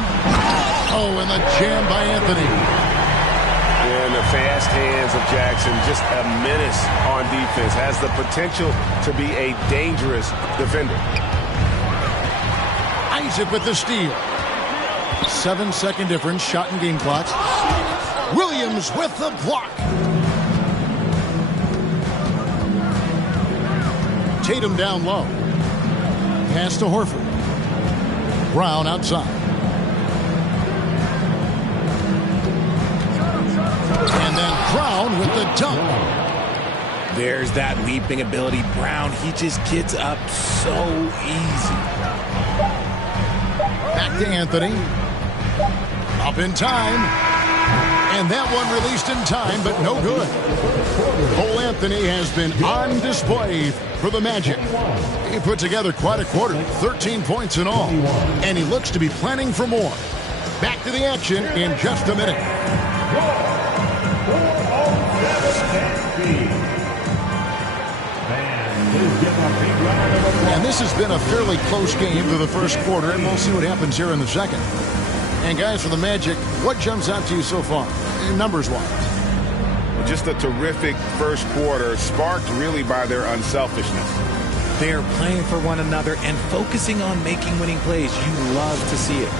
Oh, and the jam by Anthony. And the fast hands of Jackson, just a menace on defense. Has the potential to be a dangerous defender. Isaac with the steal. 7-second difference, shot and game clock. Williams with the block. Tatum down low. Pass to Horford. Brown outside. And then Brown with the dunk. There's that leaping ability. Brown, he just gets up so easy. Back to Anthony. Up in time. And that one released in time, but no good. Cole Anthony has been on display for the Magic. He put together quite a quarter, 13 points in all. And he looks to be planning for more. Back to the action in just a minute. And this has been a fairly close game for the first quarter, and we'll see what happens here in the second. And guys, for the Magic, what jumps out to you so far, numbers-wise? Just a terrific first quarter, sparked really by their unselfishness. They're playing for one another and focusing on making winning plays. You love to see it.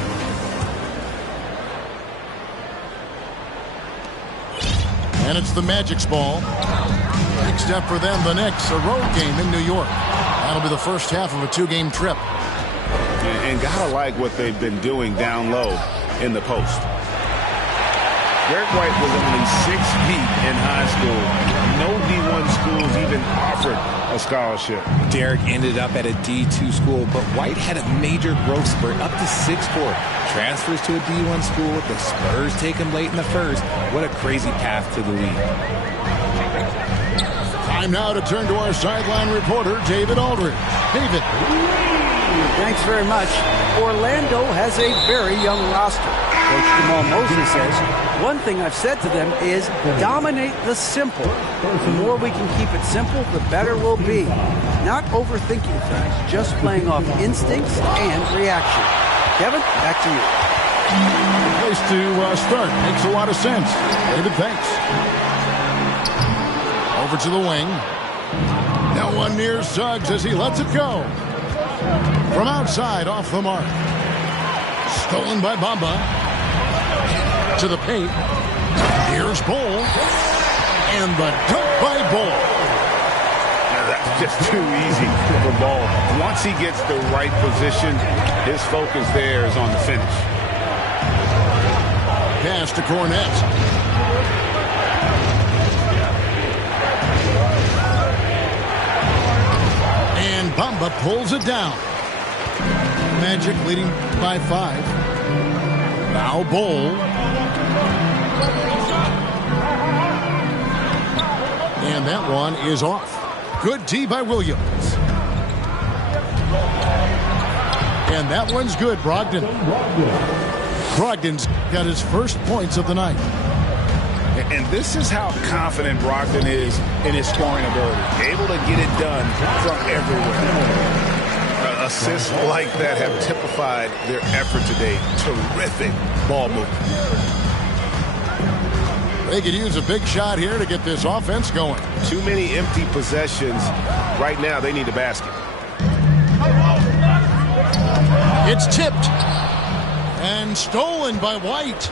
And it's the Magic's ball. Next step for them, the Knicks, a road game in New York. That'll be the first half of a two-game trip. And gotta like what they've been doing down low in the post. Derek White was only 6 feet in high school. No D1 schools even offered a scholarship. Derek ended up at a D2 school, but White had a major growth spurt up to 6'4". Transfers to a D1 school. The Spurs take him late in the first. What a crazy path to the league. Time now to turn to our sideline reporter, David Aldridge. David. Thanks very much. Orlando has a very young roster. Coach Jamal Mosley says, one thing I've said to them is dominate the simple. The more we can keep it simple, the better we'll be. Not overthinking things, just playing off instincts and reaction. Kevin, back to you. Good place to start. Makes a lot of sense. David, thanks. Over to the wing. Now one near Suggs as he lets it go. From outside, off the mark. Stolen by Bamba. To the paint. Here's Bull. And the dunk by Bull. That's just too easy for Ball. Once he gets the right position, his focus there is on the finish. Pass to Cornette. And Bamba pulls it down. Magic leading by 5. Now Bull. And that one is off. Good D by Williams. And that one's good, Brogdon. Brogdon's got his first points of the night. And this is how confident Brogdon is in his scoring ability. Able to get it done from everywhere. Assists like that have typified their effort today. Terrific ball movement. They could use a big shot here to get this offense going. Too many empty possessions. Right now, they need a basket. It's tipped. And stolen by White.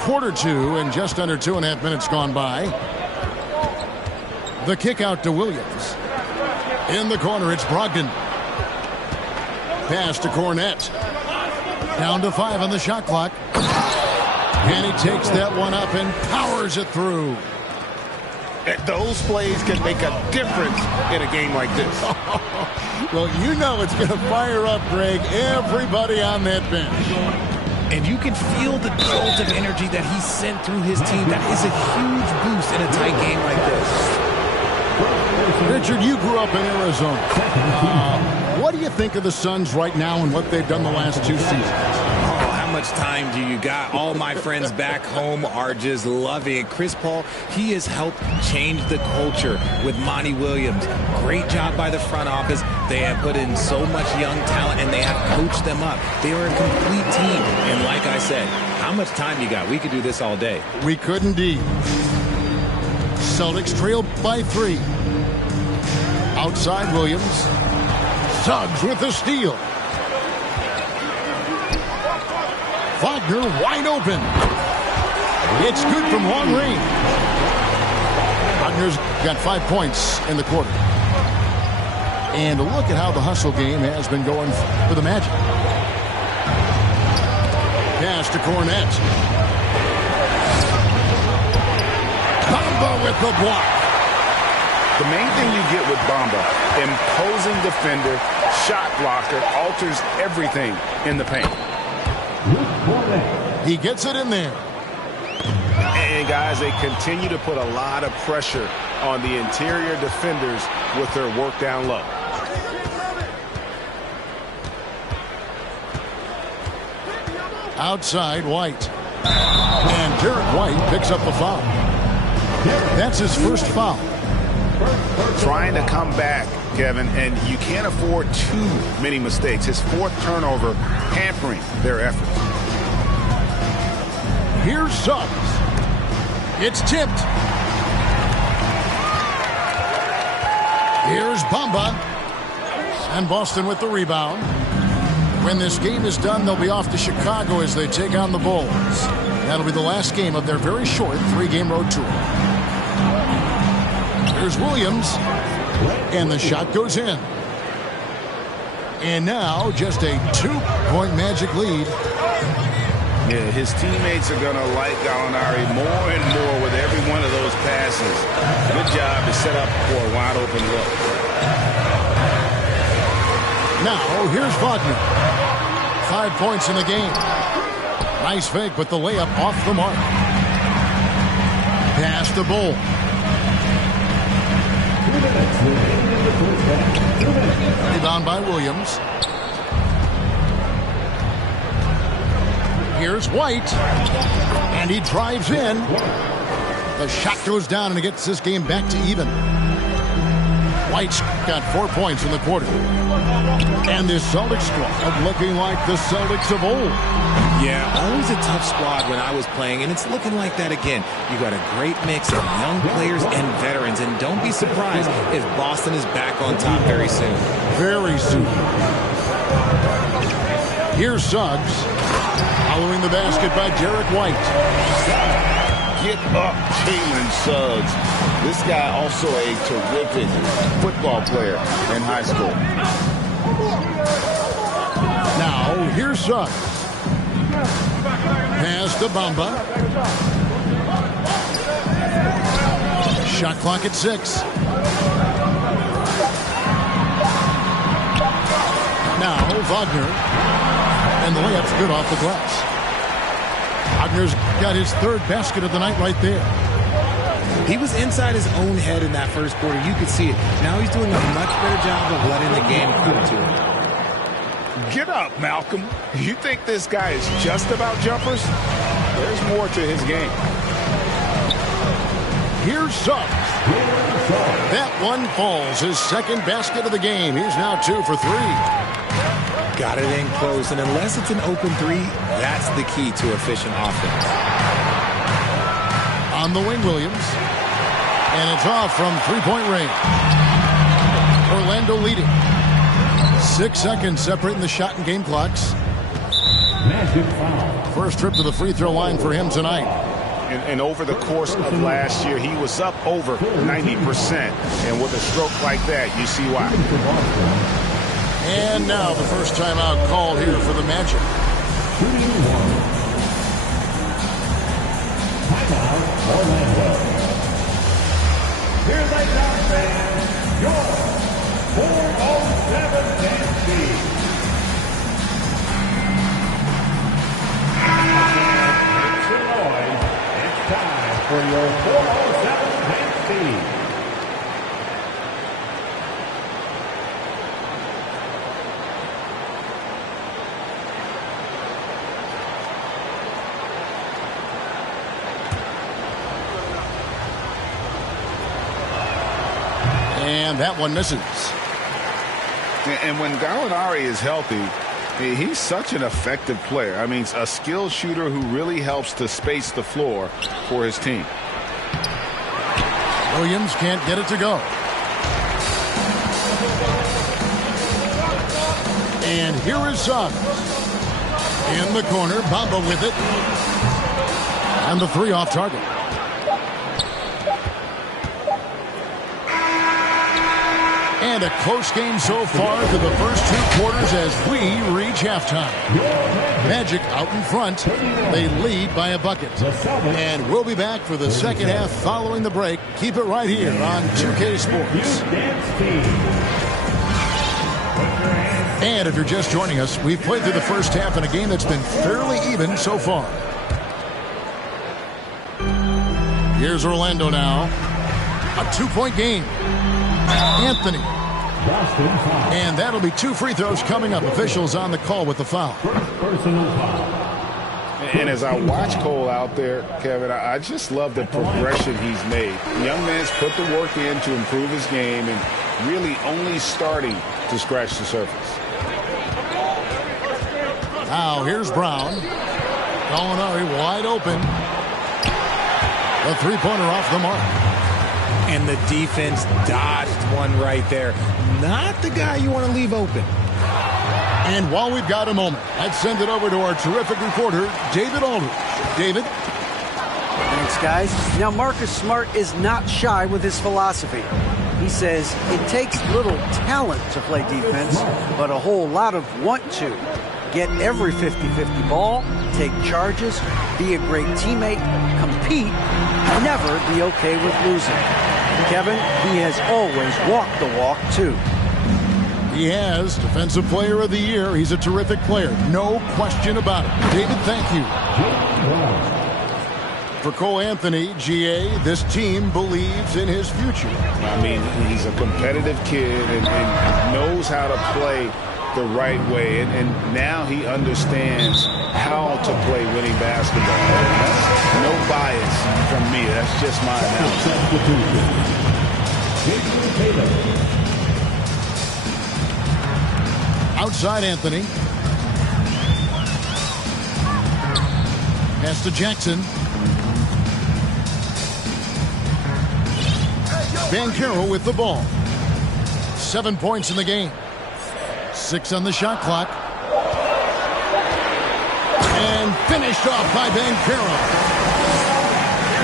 Quarter 2 and just under 2.5 minutes gone by. The kick out to Williams. In the corner, it's Brogdon. Pass to Cornette. Down to 5 on the shot clock. And he takes that one up and powers it through. Those plays can make a difference in a game like this. Well, you know it's going to fire up, Greg, everybody on that bench. And you can feel the jolt of energy that he sent through his team. That is a huge boost in a tight game like this. Richard, you grew up in Arizona. What do you think of the Suns right now and what they've done the last 2 seasons? How much time do you got? All my friends back home are just loving it. Chris Paul, he has helped change the culture with Monty Williams. Great job by the front office. They have put in so much young talent, and they have coached them up. They are a complete team. And like I said, how much time you got? We could do this all day. We could indeed. Celtics trail by 3. Outside Williams. Suggs with the steal. Wagner wide open. It's good from long range. Wagner's got 5 points in the quarter. And look at how the hustle game has been going for the Magic. Pass to Cornette. Bamba with the block. The main thing you get with Bamba, imposing defender, shot blocker, alters everything in the paint. He gets it in there. And guys, they continue to put a lot of pressure on the interior defenders with their work down low. Outside White. And Derek White picks up the foul. That's his first foul. Trying to come back, Kevin, and you can't afford too many mistakes. His 4th turnover hampering their efforts. Here's Suggs. It's tipped. Here's Bamba. And Boston with the rebound. When this game is done, they'll be off to Chicago as they take on the Bulls. That'll be the last game of their very short 3-game road tour. Here's Williams. And the shot goes in. And now just a 2-point Magic lead. Yeah, his teammates are going to like Gallinari more and more with every one of those passes. Good job to set up for a wide open look. Now, here's Wagner. 5 points in the game. Nice fake, but the layup off the mark. Pass the Bull. Rebound by Williams. Here's White. And he drives in. The shot goes down and it gets this game back to even. White's got 4 points in the quarter. And this Celtics squad looking like the Celtics of old. Yeah, always a tough squad when I was playing, and it's looking like that again. You got a great mix of young players and veterans, and don't be surprised if Boston is back on top very soon. Very soon. Here's Suggs. Following the basket by Derek White. Get up, Jalen Suggs. This guy also a terrific football player in high school. Now, here's Suggs. Pass to Bamba. Shot clock at 6. Now, Wagner. And the layup's good off the glass. Wagner's got his 3rd basket of the night right there. He was inside his own head in that first quarter. You could see it. Now he's doing a much better job of letting the game come to him. Get up, Malcolm. You think this guy is just about jumpers? There's more to his game. Here's Suggs. That one falls. His 2nd basket of the game. He's now 2 for 3. Got it in close, and unless it's an open 3, that's the key to efficient offense. On the wing, Williams. And it's off from 3-point range. Orlando leading. 6 seconds separating the shot and game clocks. First trip to the free throw line for him tonight. And over the course of last year, he was up over 90%. And with a stroke like that, you see why. And now the first timeout called here for the Magic. Orlando. Here they come, fans. Your 407 dance team. Make some noise. It's time for your 407 dance team. And that one misses. And when Gallinari is healthy, he's such an effective player. I mean, a skilled shooter who really helps to space the floor for his team. Williams can't get it to go. And here is Suggs. In the corner, Bamba with it. And the three off target. And a close game so far through the first two quarters as we reach halftime. Magic out in front. They lead by a bucket. And we'll be back for the second half following the break. Keep it right here on 2K Sports. And if you're just joining us, we've played through the first half in a game that's been fairly even so far. Here's Orlando now. A two-point game. Anthony. And that'll be two free throws coming up. Officials on the call with the foul. And as I watch Cole out there, Kevin, I just love the progression he's made. The young man's put the work in to improve his game and really only starting to scratch the surface. Now here's Brown. Gallinari wide open. A three-pointer off the mark. And the defense dodged one right there. Not the guy you want to leave open. And while we've got a moment, let's send it over to our terrific reporter, David Aldridge. David? Thanks, guys. Now, Marcus Smart is not shy with his philosophy. He says it takes little talent to play defense, but a whole lot of want to. Get every 50-50 ball, take charges, be a great teammate, compete, never be okay with losing. Kevin, he has always walked the walk, too. He has. Defensive Player of the Year. He's a terrific player. No question about it. David, thank you. For Cole Anthony, GA, this team believes in his future. I mean, he's a competitive kid and knows how to play the right way. And now he understands how to play winning basketball. And that's no bias from me. That's just my analysis. Outside Anthony. Pass to Jackson. Banchero with the ball. 7 points in the game. 6 on the shot clock. And finished off by Banchero.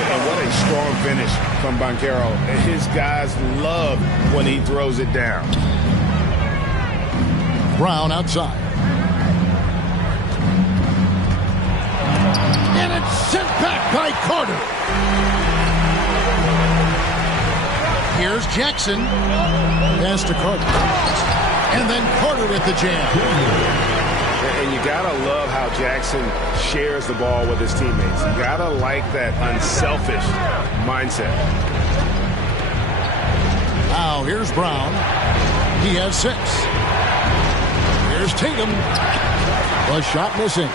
And what a strong finish from Banchero. His guys love when he throws it down. Brown outside. And it's sent back by Carter. Here's Jackson. Pass to Carter. And then Carter with the jam. And you got to love how Jackson shares the ball with his teammates. You got to like that unselfish mindset. Now here's Brown. He has 6. Here's Tatum. The shot missing.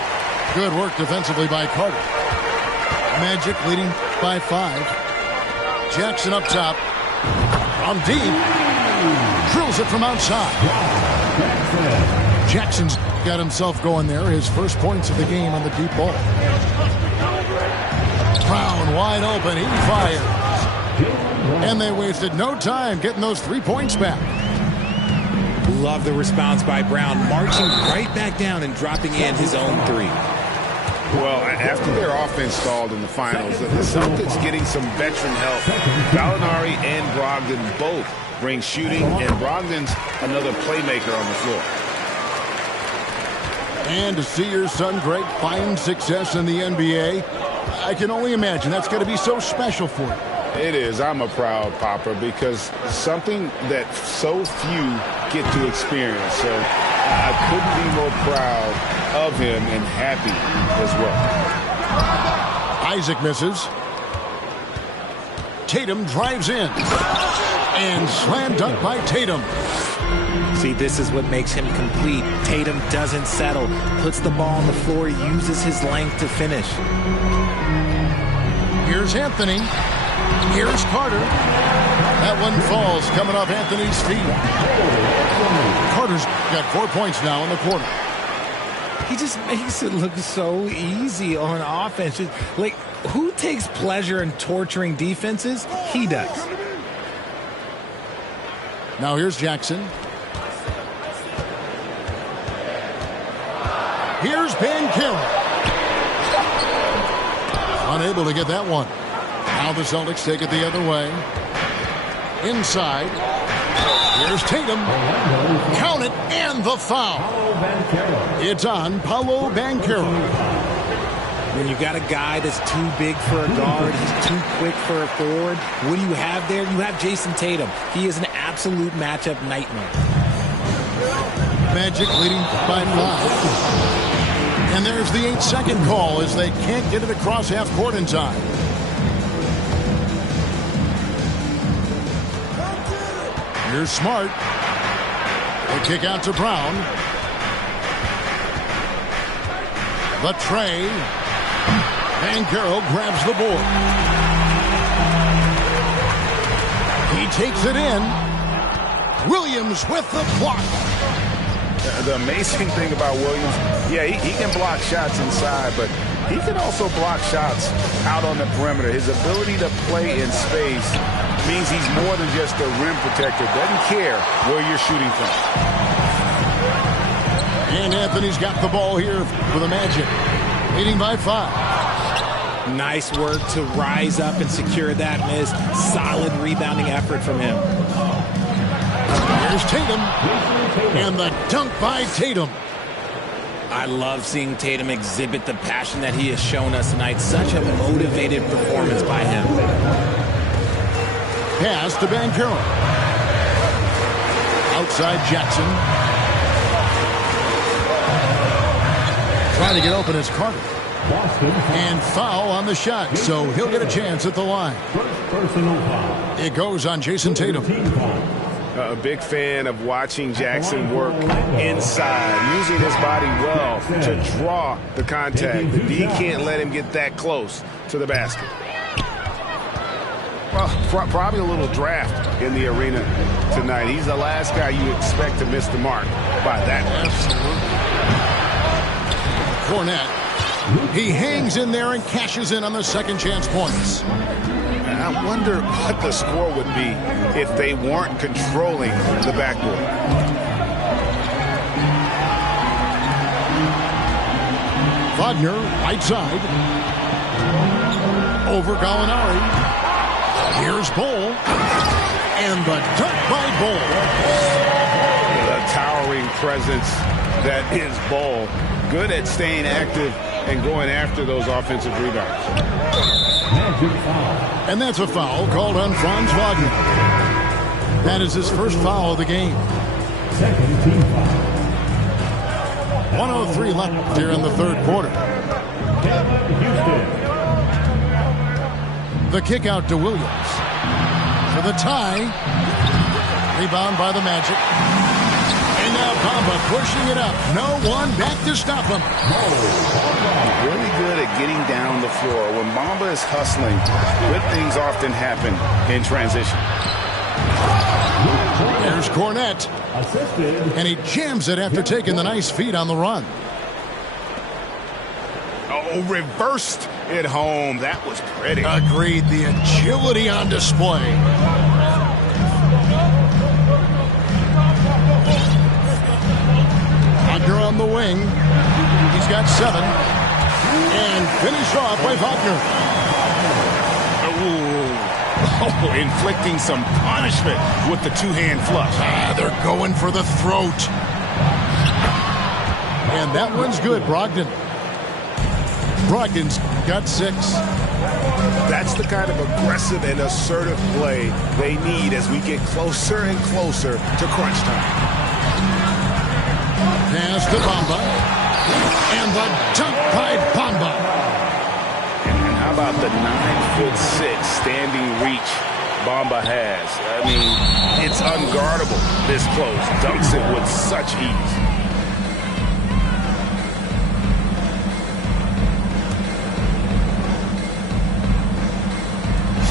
Good work defensively by Carter. Magic leading by 5. Jackson up top. From deep. Drills it from outside. Jackson's got himself going there. His first points of the game on the deep ball. Brown wide open. He fires. And they wasted no time getting those 3 points back. Love the response by Brown, marching right back down and dropping in his own 3. Well, after their offense stalled in the finals, the Celtics getting some veteran help. Gallinari and Brogdon both bring shooting, and Brogdon's another playmaker on the floor. And to see your son Greg find success in the NBA, I can only imagine that's going to be so special for you. It is. I'm a proud papa because something that so few get to experience. So I couldn't be more proud of him and happy as well. Isaac misses. Tatum drives in. And slam dunk by Tatum. See, this is what makes him complete. Tatum doesn't settle, puts the ball on the floor, uses his length to finish. Here's Anthony. Here's Carter. That one falls coming off Anthony's feet. Carter's got 4 points now in the quarter. He just makes it look so easy on offense. Like, who takes pleasure in torturing defenses? He does. Now here's Jackson. Here's Banchero. Unable to get that one. Now the Celtics take it the other way. Inside. Here's Tatum. Count it, and the foul. It's on Paolo Banchero. When you got a guy that's too big for a guard, he's too quick for a forward, what do you have there? You have Jason Tatum. He is an absolute matchup nightmare. Magic leading by 5. And there's the 8-second call as they can't get it across half court in time. Here's Smart. They kick out to Brown. The tray. Banchero grabs the board. He takes it in. Williams with the block. The amazing thing about Williams, yeah, he can block shots inside, but he can also block shots out on the perimeter. His ability to play in space means he's more than just a rim protector. Doesn't care where you're shooting from. And Anthony's got the ball here for the Magic. Leading by 5. Nice work to rise up and secure that miss. Solid rebounding effort from him. Here's Tatum. And the dunk by Tatum. I love seeing Tatum exhibit the passion that he has shown us tonight. Such a motivated performance by him. Pass to Banchero. Outside Jackson. Trying to get open is Carter. And foul on the shot, so he'll get a chance at the line. It goes on Jason Tatum. A big fan of watching Jackson work inside, using his body well to draw the contact. The D can't let him get that close to the basket. Well, probably a little draft in the arena tonight. He's the last guy you expect to miss the mark by that much. Cornette. He hangs in there and cashes in on the second chance points. I wonder what the score would be if they weren't controlling the backboard. Wagner, right side. Over Gallinari. Here's Bol. And the dunk by Bol. The towering presence that is Bol. Good at staying active and going after those offensive rebounds. And that's a foul called on Franz Wagner. That is his first foul of the game. Second team foul. 1:03 left here in the third quarter. The kick out to Williams. For the tie. Rebound by the Magic. And now Bamba pushing it up. No one back to stop him. Really good at getting down the floor. When Bamba is hustling, good things often happen in transition. There's Cornette. And he jams it after taking the nice feed on the run. Oh, reversed it home. That was pretty. Agreed. The agility on display. Wagner on the wing. He's got 7. And finished off by Wagner. Oh, inflicting some punishment with the two-hand flush. They're going for the throat. And that one's good, Brogdon. Brogdon's got 6. That's the kind of aggressive and assertive play they need as we get closer and closer to crunch time. Pass to Bamba. And the dunk by Bamba. And how about the 9'6" standing reach Bamba has? I mean, it's unguardable this close. Dunks it with such ease.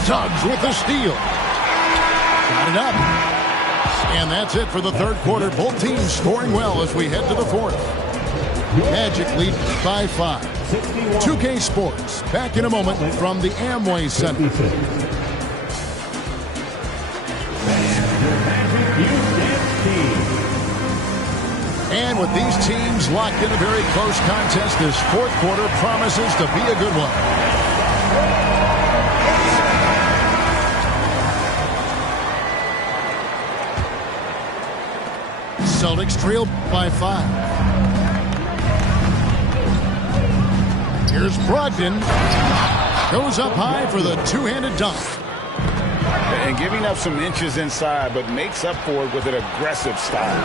Suggs with the steal. Got it up. And that's it for the third quarter. Both teams scoring well as we head to the fourth. Magic lead by 5. 2K Sports back in a moment from the Amway Center. And with these teams locked in a very close contest, this fourth quarter promises to be a good one. Celtics trail by 5. Here's Brogdon. Goes up high for the two-handed dunk. And giving up some inches inside, but makes up for it with an aggressive style.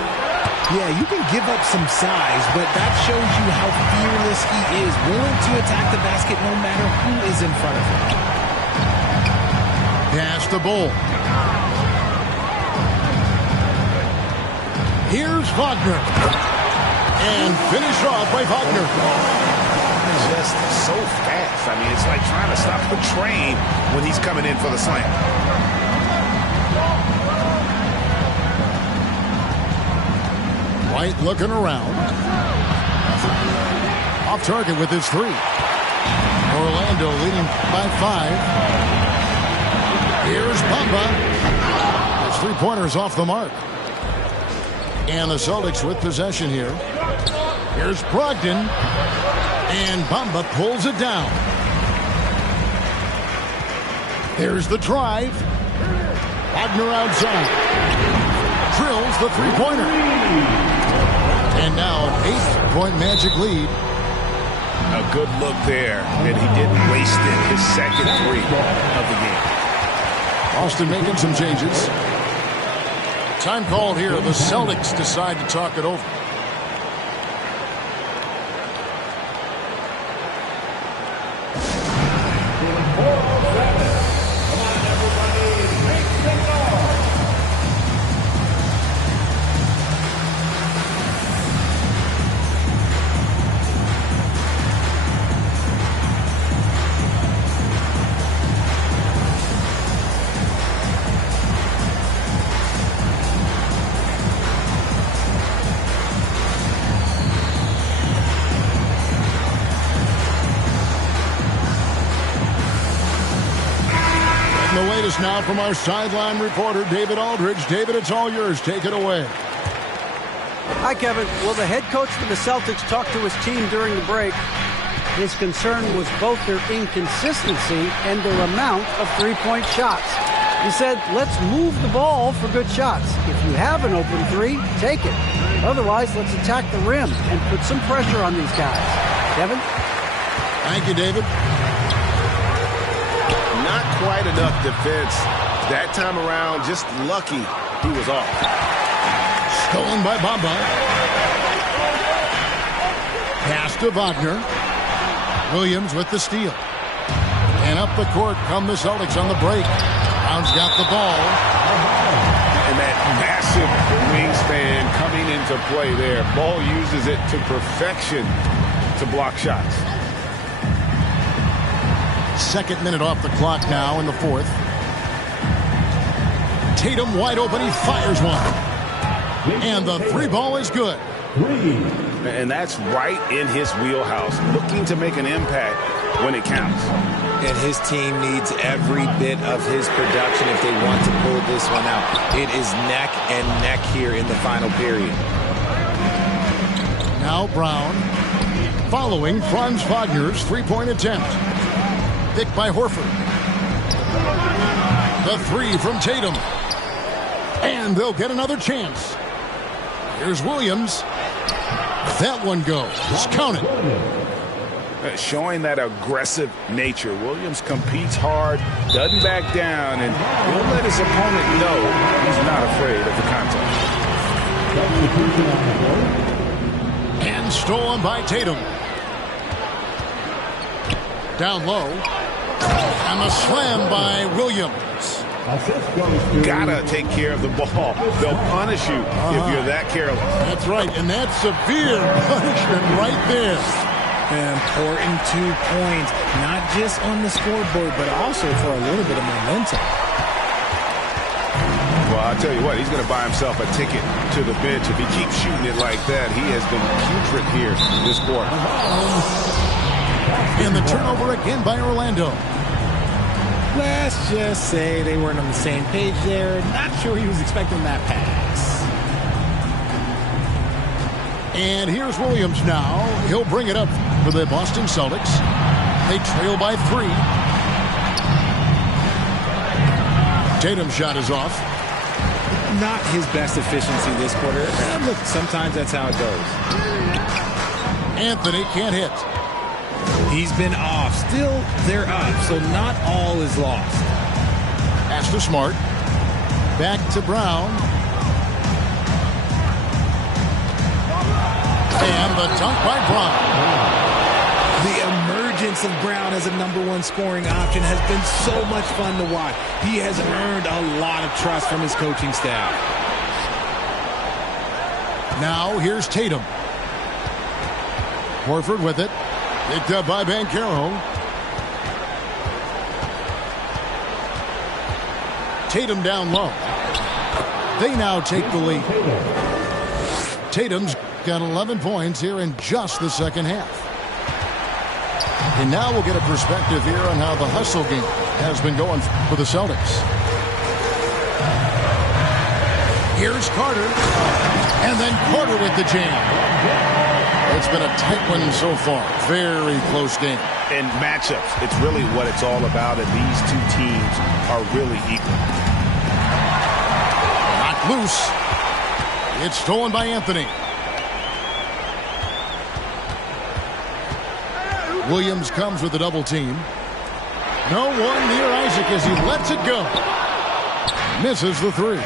Yeah, you can give up some size, but that shows you how fearless he is, willing to attack the basket no matter who is in front of him. Pass the Bull. Here's Wagner. And finished off by Wagner. Just so fast. I mean, it's like trying to stop the train when he's coming in for the slam. White looking around. Off target with his 3. Orlando leading by 5. Here's Bamba. His three-pointers off the mark. And the Celtics with possession here. Here's Brogdon. And Bamba pulls it down. There's the drive. Wagner outside. Drills the three-pointer. And now an 8-point Magic lead. A good look there, and he didn't waste it. His second 3 of the game. Austin making some changes. Time called here. The Celtics decide to talk it over. Now from our sideline reporter, David Aldridge. David, it's all yours. Take it away. Hi, Kevin. Well, the head coach for the Celtics talked to his team during the break. His concern was both their inconsistency and their amount of three-point shots. He said, let's move the ball for good shots. If you have an open 3, take it. Otherwise, let's attack the rim and put some pressure on these guys. Kevin? Thank you, David. Not quite enough defense that time around. Just lucky he was off. Stolen by Bamba. Pass to Wagner. Williams with the steal. And up the court come the Celtics on the break. Brown's got the ball. And that massive wingspan coming into play there. Ball uses it to perfection to block shots. Second minute off the clock now in the fourth. Tatum wide open. He fires one. And the 3 ball is good. And that's right in his wheelhouse. Looking to make an impact when it counts. And his team needs every bit of his production if they want to pull this one out. It is neck and neck here in the final period. Now Brown following Franz Wagner's three-point attempt. Picked by Horford. The 3 from Tatum. And they'll get another chance. Here's Williams. That one goes. Count it. Showing that aggressive nature. Williams competes hard, doesn't back down, and he'll let his opponent know he's not afraid of the contact. And stolen by Tatum. Down low. And a slam by Williams. Gotta take care of the ball. They'll punish you if you're that careless. That's right, and that's severe punishment right there. An important 2 points, not just on the scoreboard, but also for a little bit of momentum. Well, I'll tell you what, he's going to buy himself a ticket to the bench. If he keeps shooting it like that, he has been putrid here this quarter. And the turnover again by Orlando. Let's just say they weren't on the same page there. Not sure he was expecting that pass. And here's Williams now. He'll bring it up for the Boston Celtics. They trail by 3. Tatum's shot is off. Not his best efficiency this quarter. Look, sometimes that's how it goes. Anthony can't hit. He's been off. Still, they're up, so not all is lost. Pass to Smart. Back to Brown. And the dunk by Brown. The emergence of Brown as a #1 scoring option has been so much fun to watch. He has earned a lot of trust from his coaching staff. Now here's Tatum. Horford with it. Picked up by Banchero. Tatum down low. They now take the lead. Tatum's got 11 points here in just the second half. And now we'll get a perspective here on how the hustle game has been going for the Celtics. Here's Carter. And then Carter with the jam. It's been a tight one so far. Very close game. And matchups, it's really what it's all about, and these two teams are really equal. Knocked loose. It's stolen by Anthony. Williams comes with a double team. No one near Isaac as he lets it go. Misses the 3.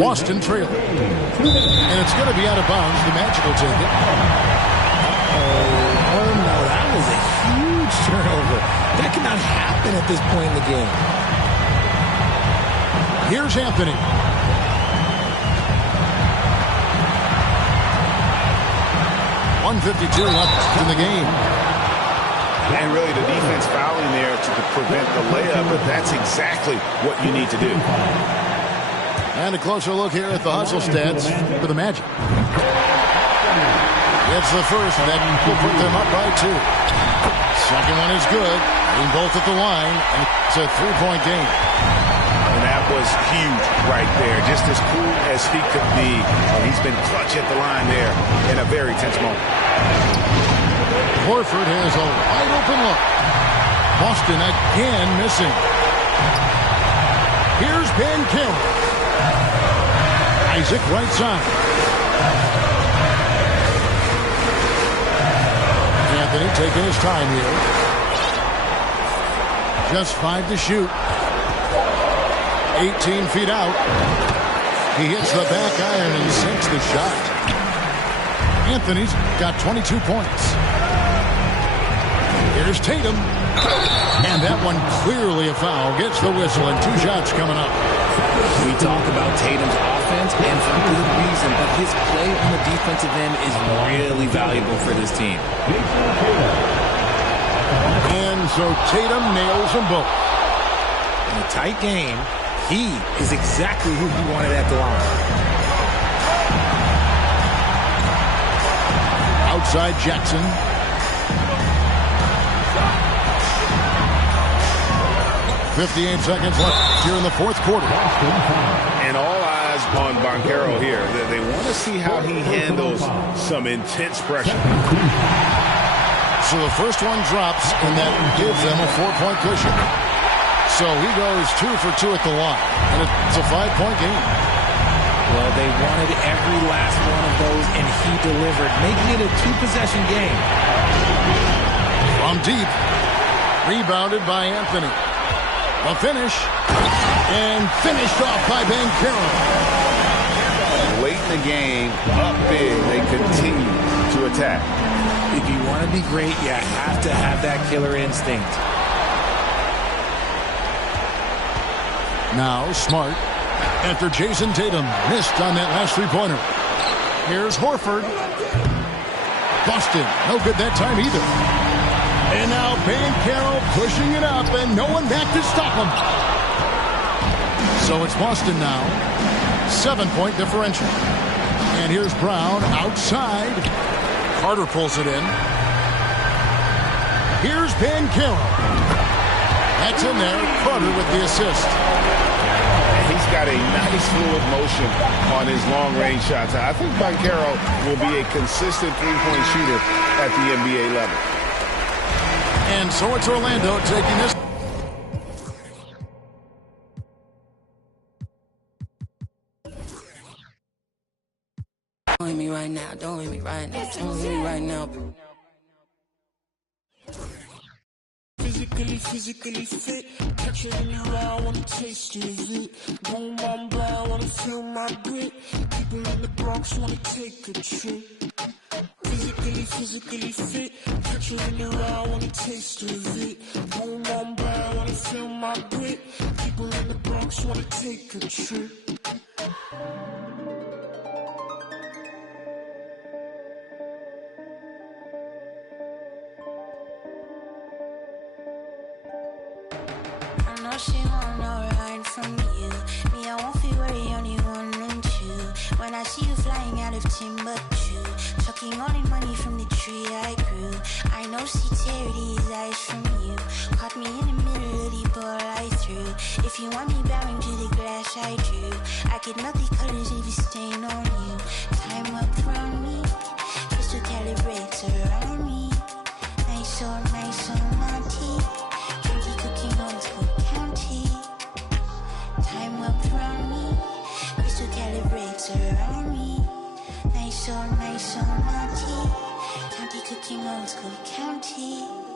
Boston trailing. And it's going to be out of bounds. The Magic will take it. Oh no, that was a huge turnover. That cannot happen at this point in the game. Here's Anthony. .152 left in the game. And really the defense fouling there to prevent the layup, but that's exactly what you need to do. And a closer look here at the hustle stats for the Magic. It's the first that will put them up by 2. Second one is good. Being both at the line, and it's a 3-point game. And that was huge right there. Just as cool as he could be. And he's been clutch at the line there in a very tense moment. Horford has a wide open look. Boston again missing. Here's Banchero. Isaac right side. Anthony taking his time here. Just 5 to shoot. 18 feet out. He hits the back iron and sinks the shot. Anthony's got 22 points. Here's Tatum. And that one clearly a foul. Gets the whistle and 2 shots coming up. We talk about Tatum's offense, and for good reason, but his play on the defensive end is really valuable for this team. And so Tatum nails them both. In a tight game, he is exactly who he wanted at the line. Outside Jackson. .58 seconds left here in the fourth quarter. And all eyes on Banchero here. They want to see how he handles some intense pressure. So the first one drops, and that gives them a 4-point cushion. So he goes 2 for 2 at the line, and it's a 5-point game. Well, They wanted every last one of those, and he delivered, making it a two-possession game. From deep, rebounded by Anthony. The finish, and finished off by Banchero. Late in the game, up big, they continue to attack. If you want to be great, you have to have that killer instinct. Now Smart after Jason Tatum missed on that last three-pointer. Here's Horford. Busted. No good that time either. And now Banchero pushing it up, and no one back to stop him. So it's Boston now. 7-point differential. And here's Brown outside. Carter pulls it in. Here's Banchero. That's in there. Carter with the assist. He's got a nice fluid motion on his long-range shots. I think Banchero will be a consistent three-point shooter at the NBA level. And so it's Orlando taking this. Don't hit me right now. Don't hit me right now. Don't hit me right now. Physically fit. Catch it in your eye, wanna taste of it. Boom, boom, blah, wanna feel my grit. People in the Bronx wanna take a trip. Physically fit. Catch it in your eye, wanna taste of it. Boom, boom, blah, wanna feel my grit. People in the Bronx wanna take a trip. She want no ride from you. Me, I won't feel worry, only one and two. When I see you flying out of Timbuktu, sucking all in money from the tree I grew. I know sincerity is eyes from you. Caught me in the middle of the ball I threw. If you want me bowing to the grass I drew, I could melt the colors if you stain on you. Time up around me, just to calibrate around me. Nice so naughty. Candy cooking on school. Time up around me, crystal calibrates around me. Nice so naughty. County cooking old school county.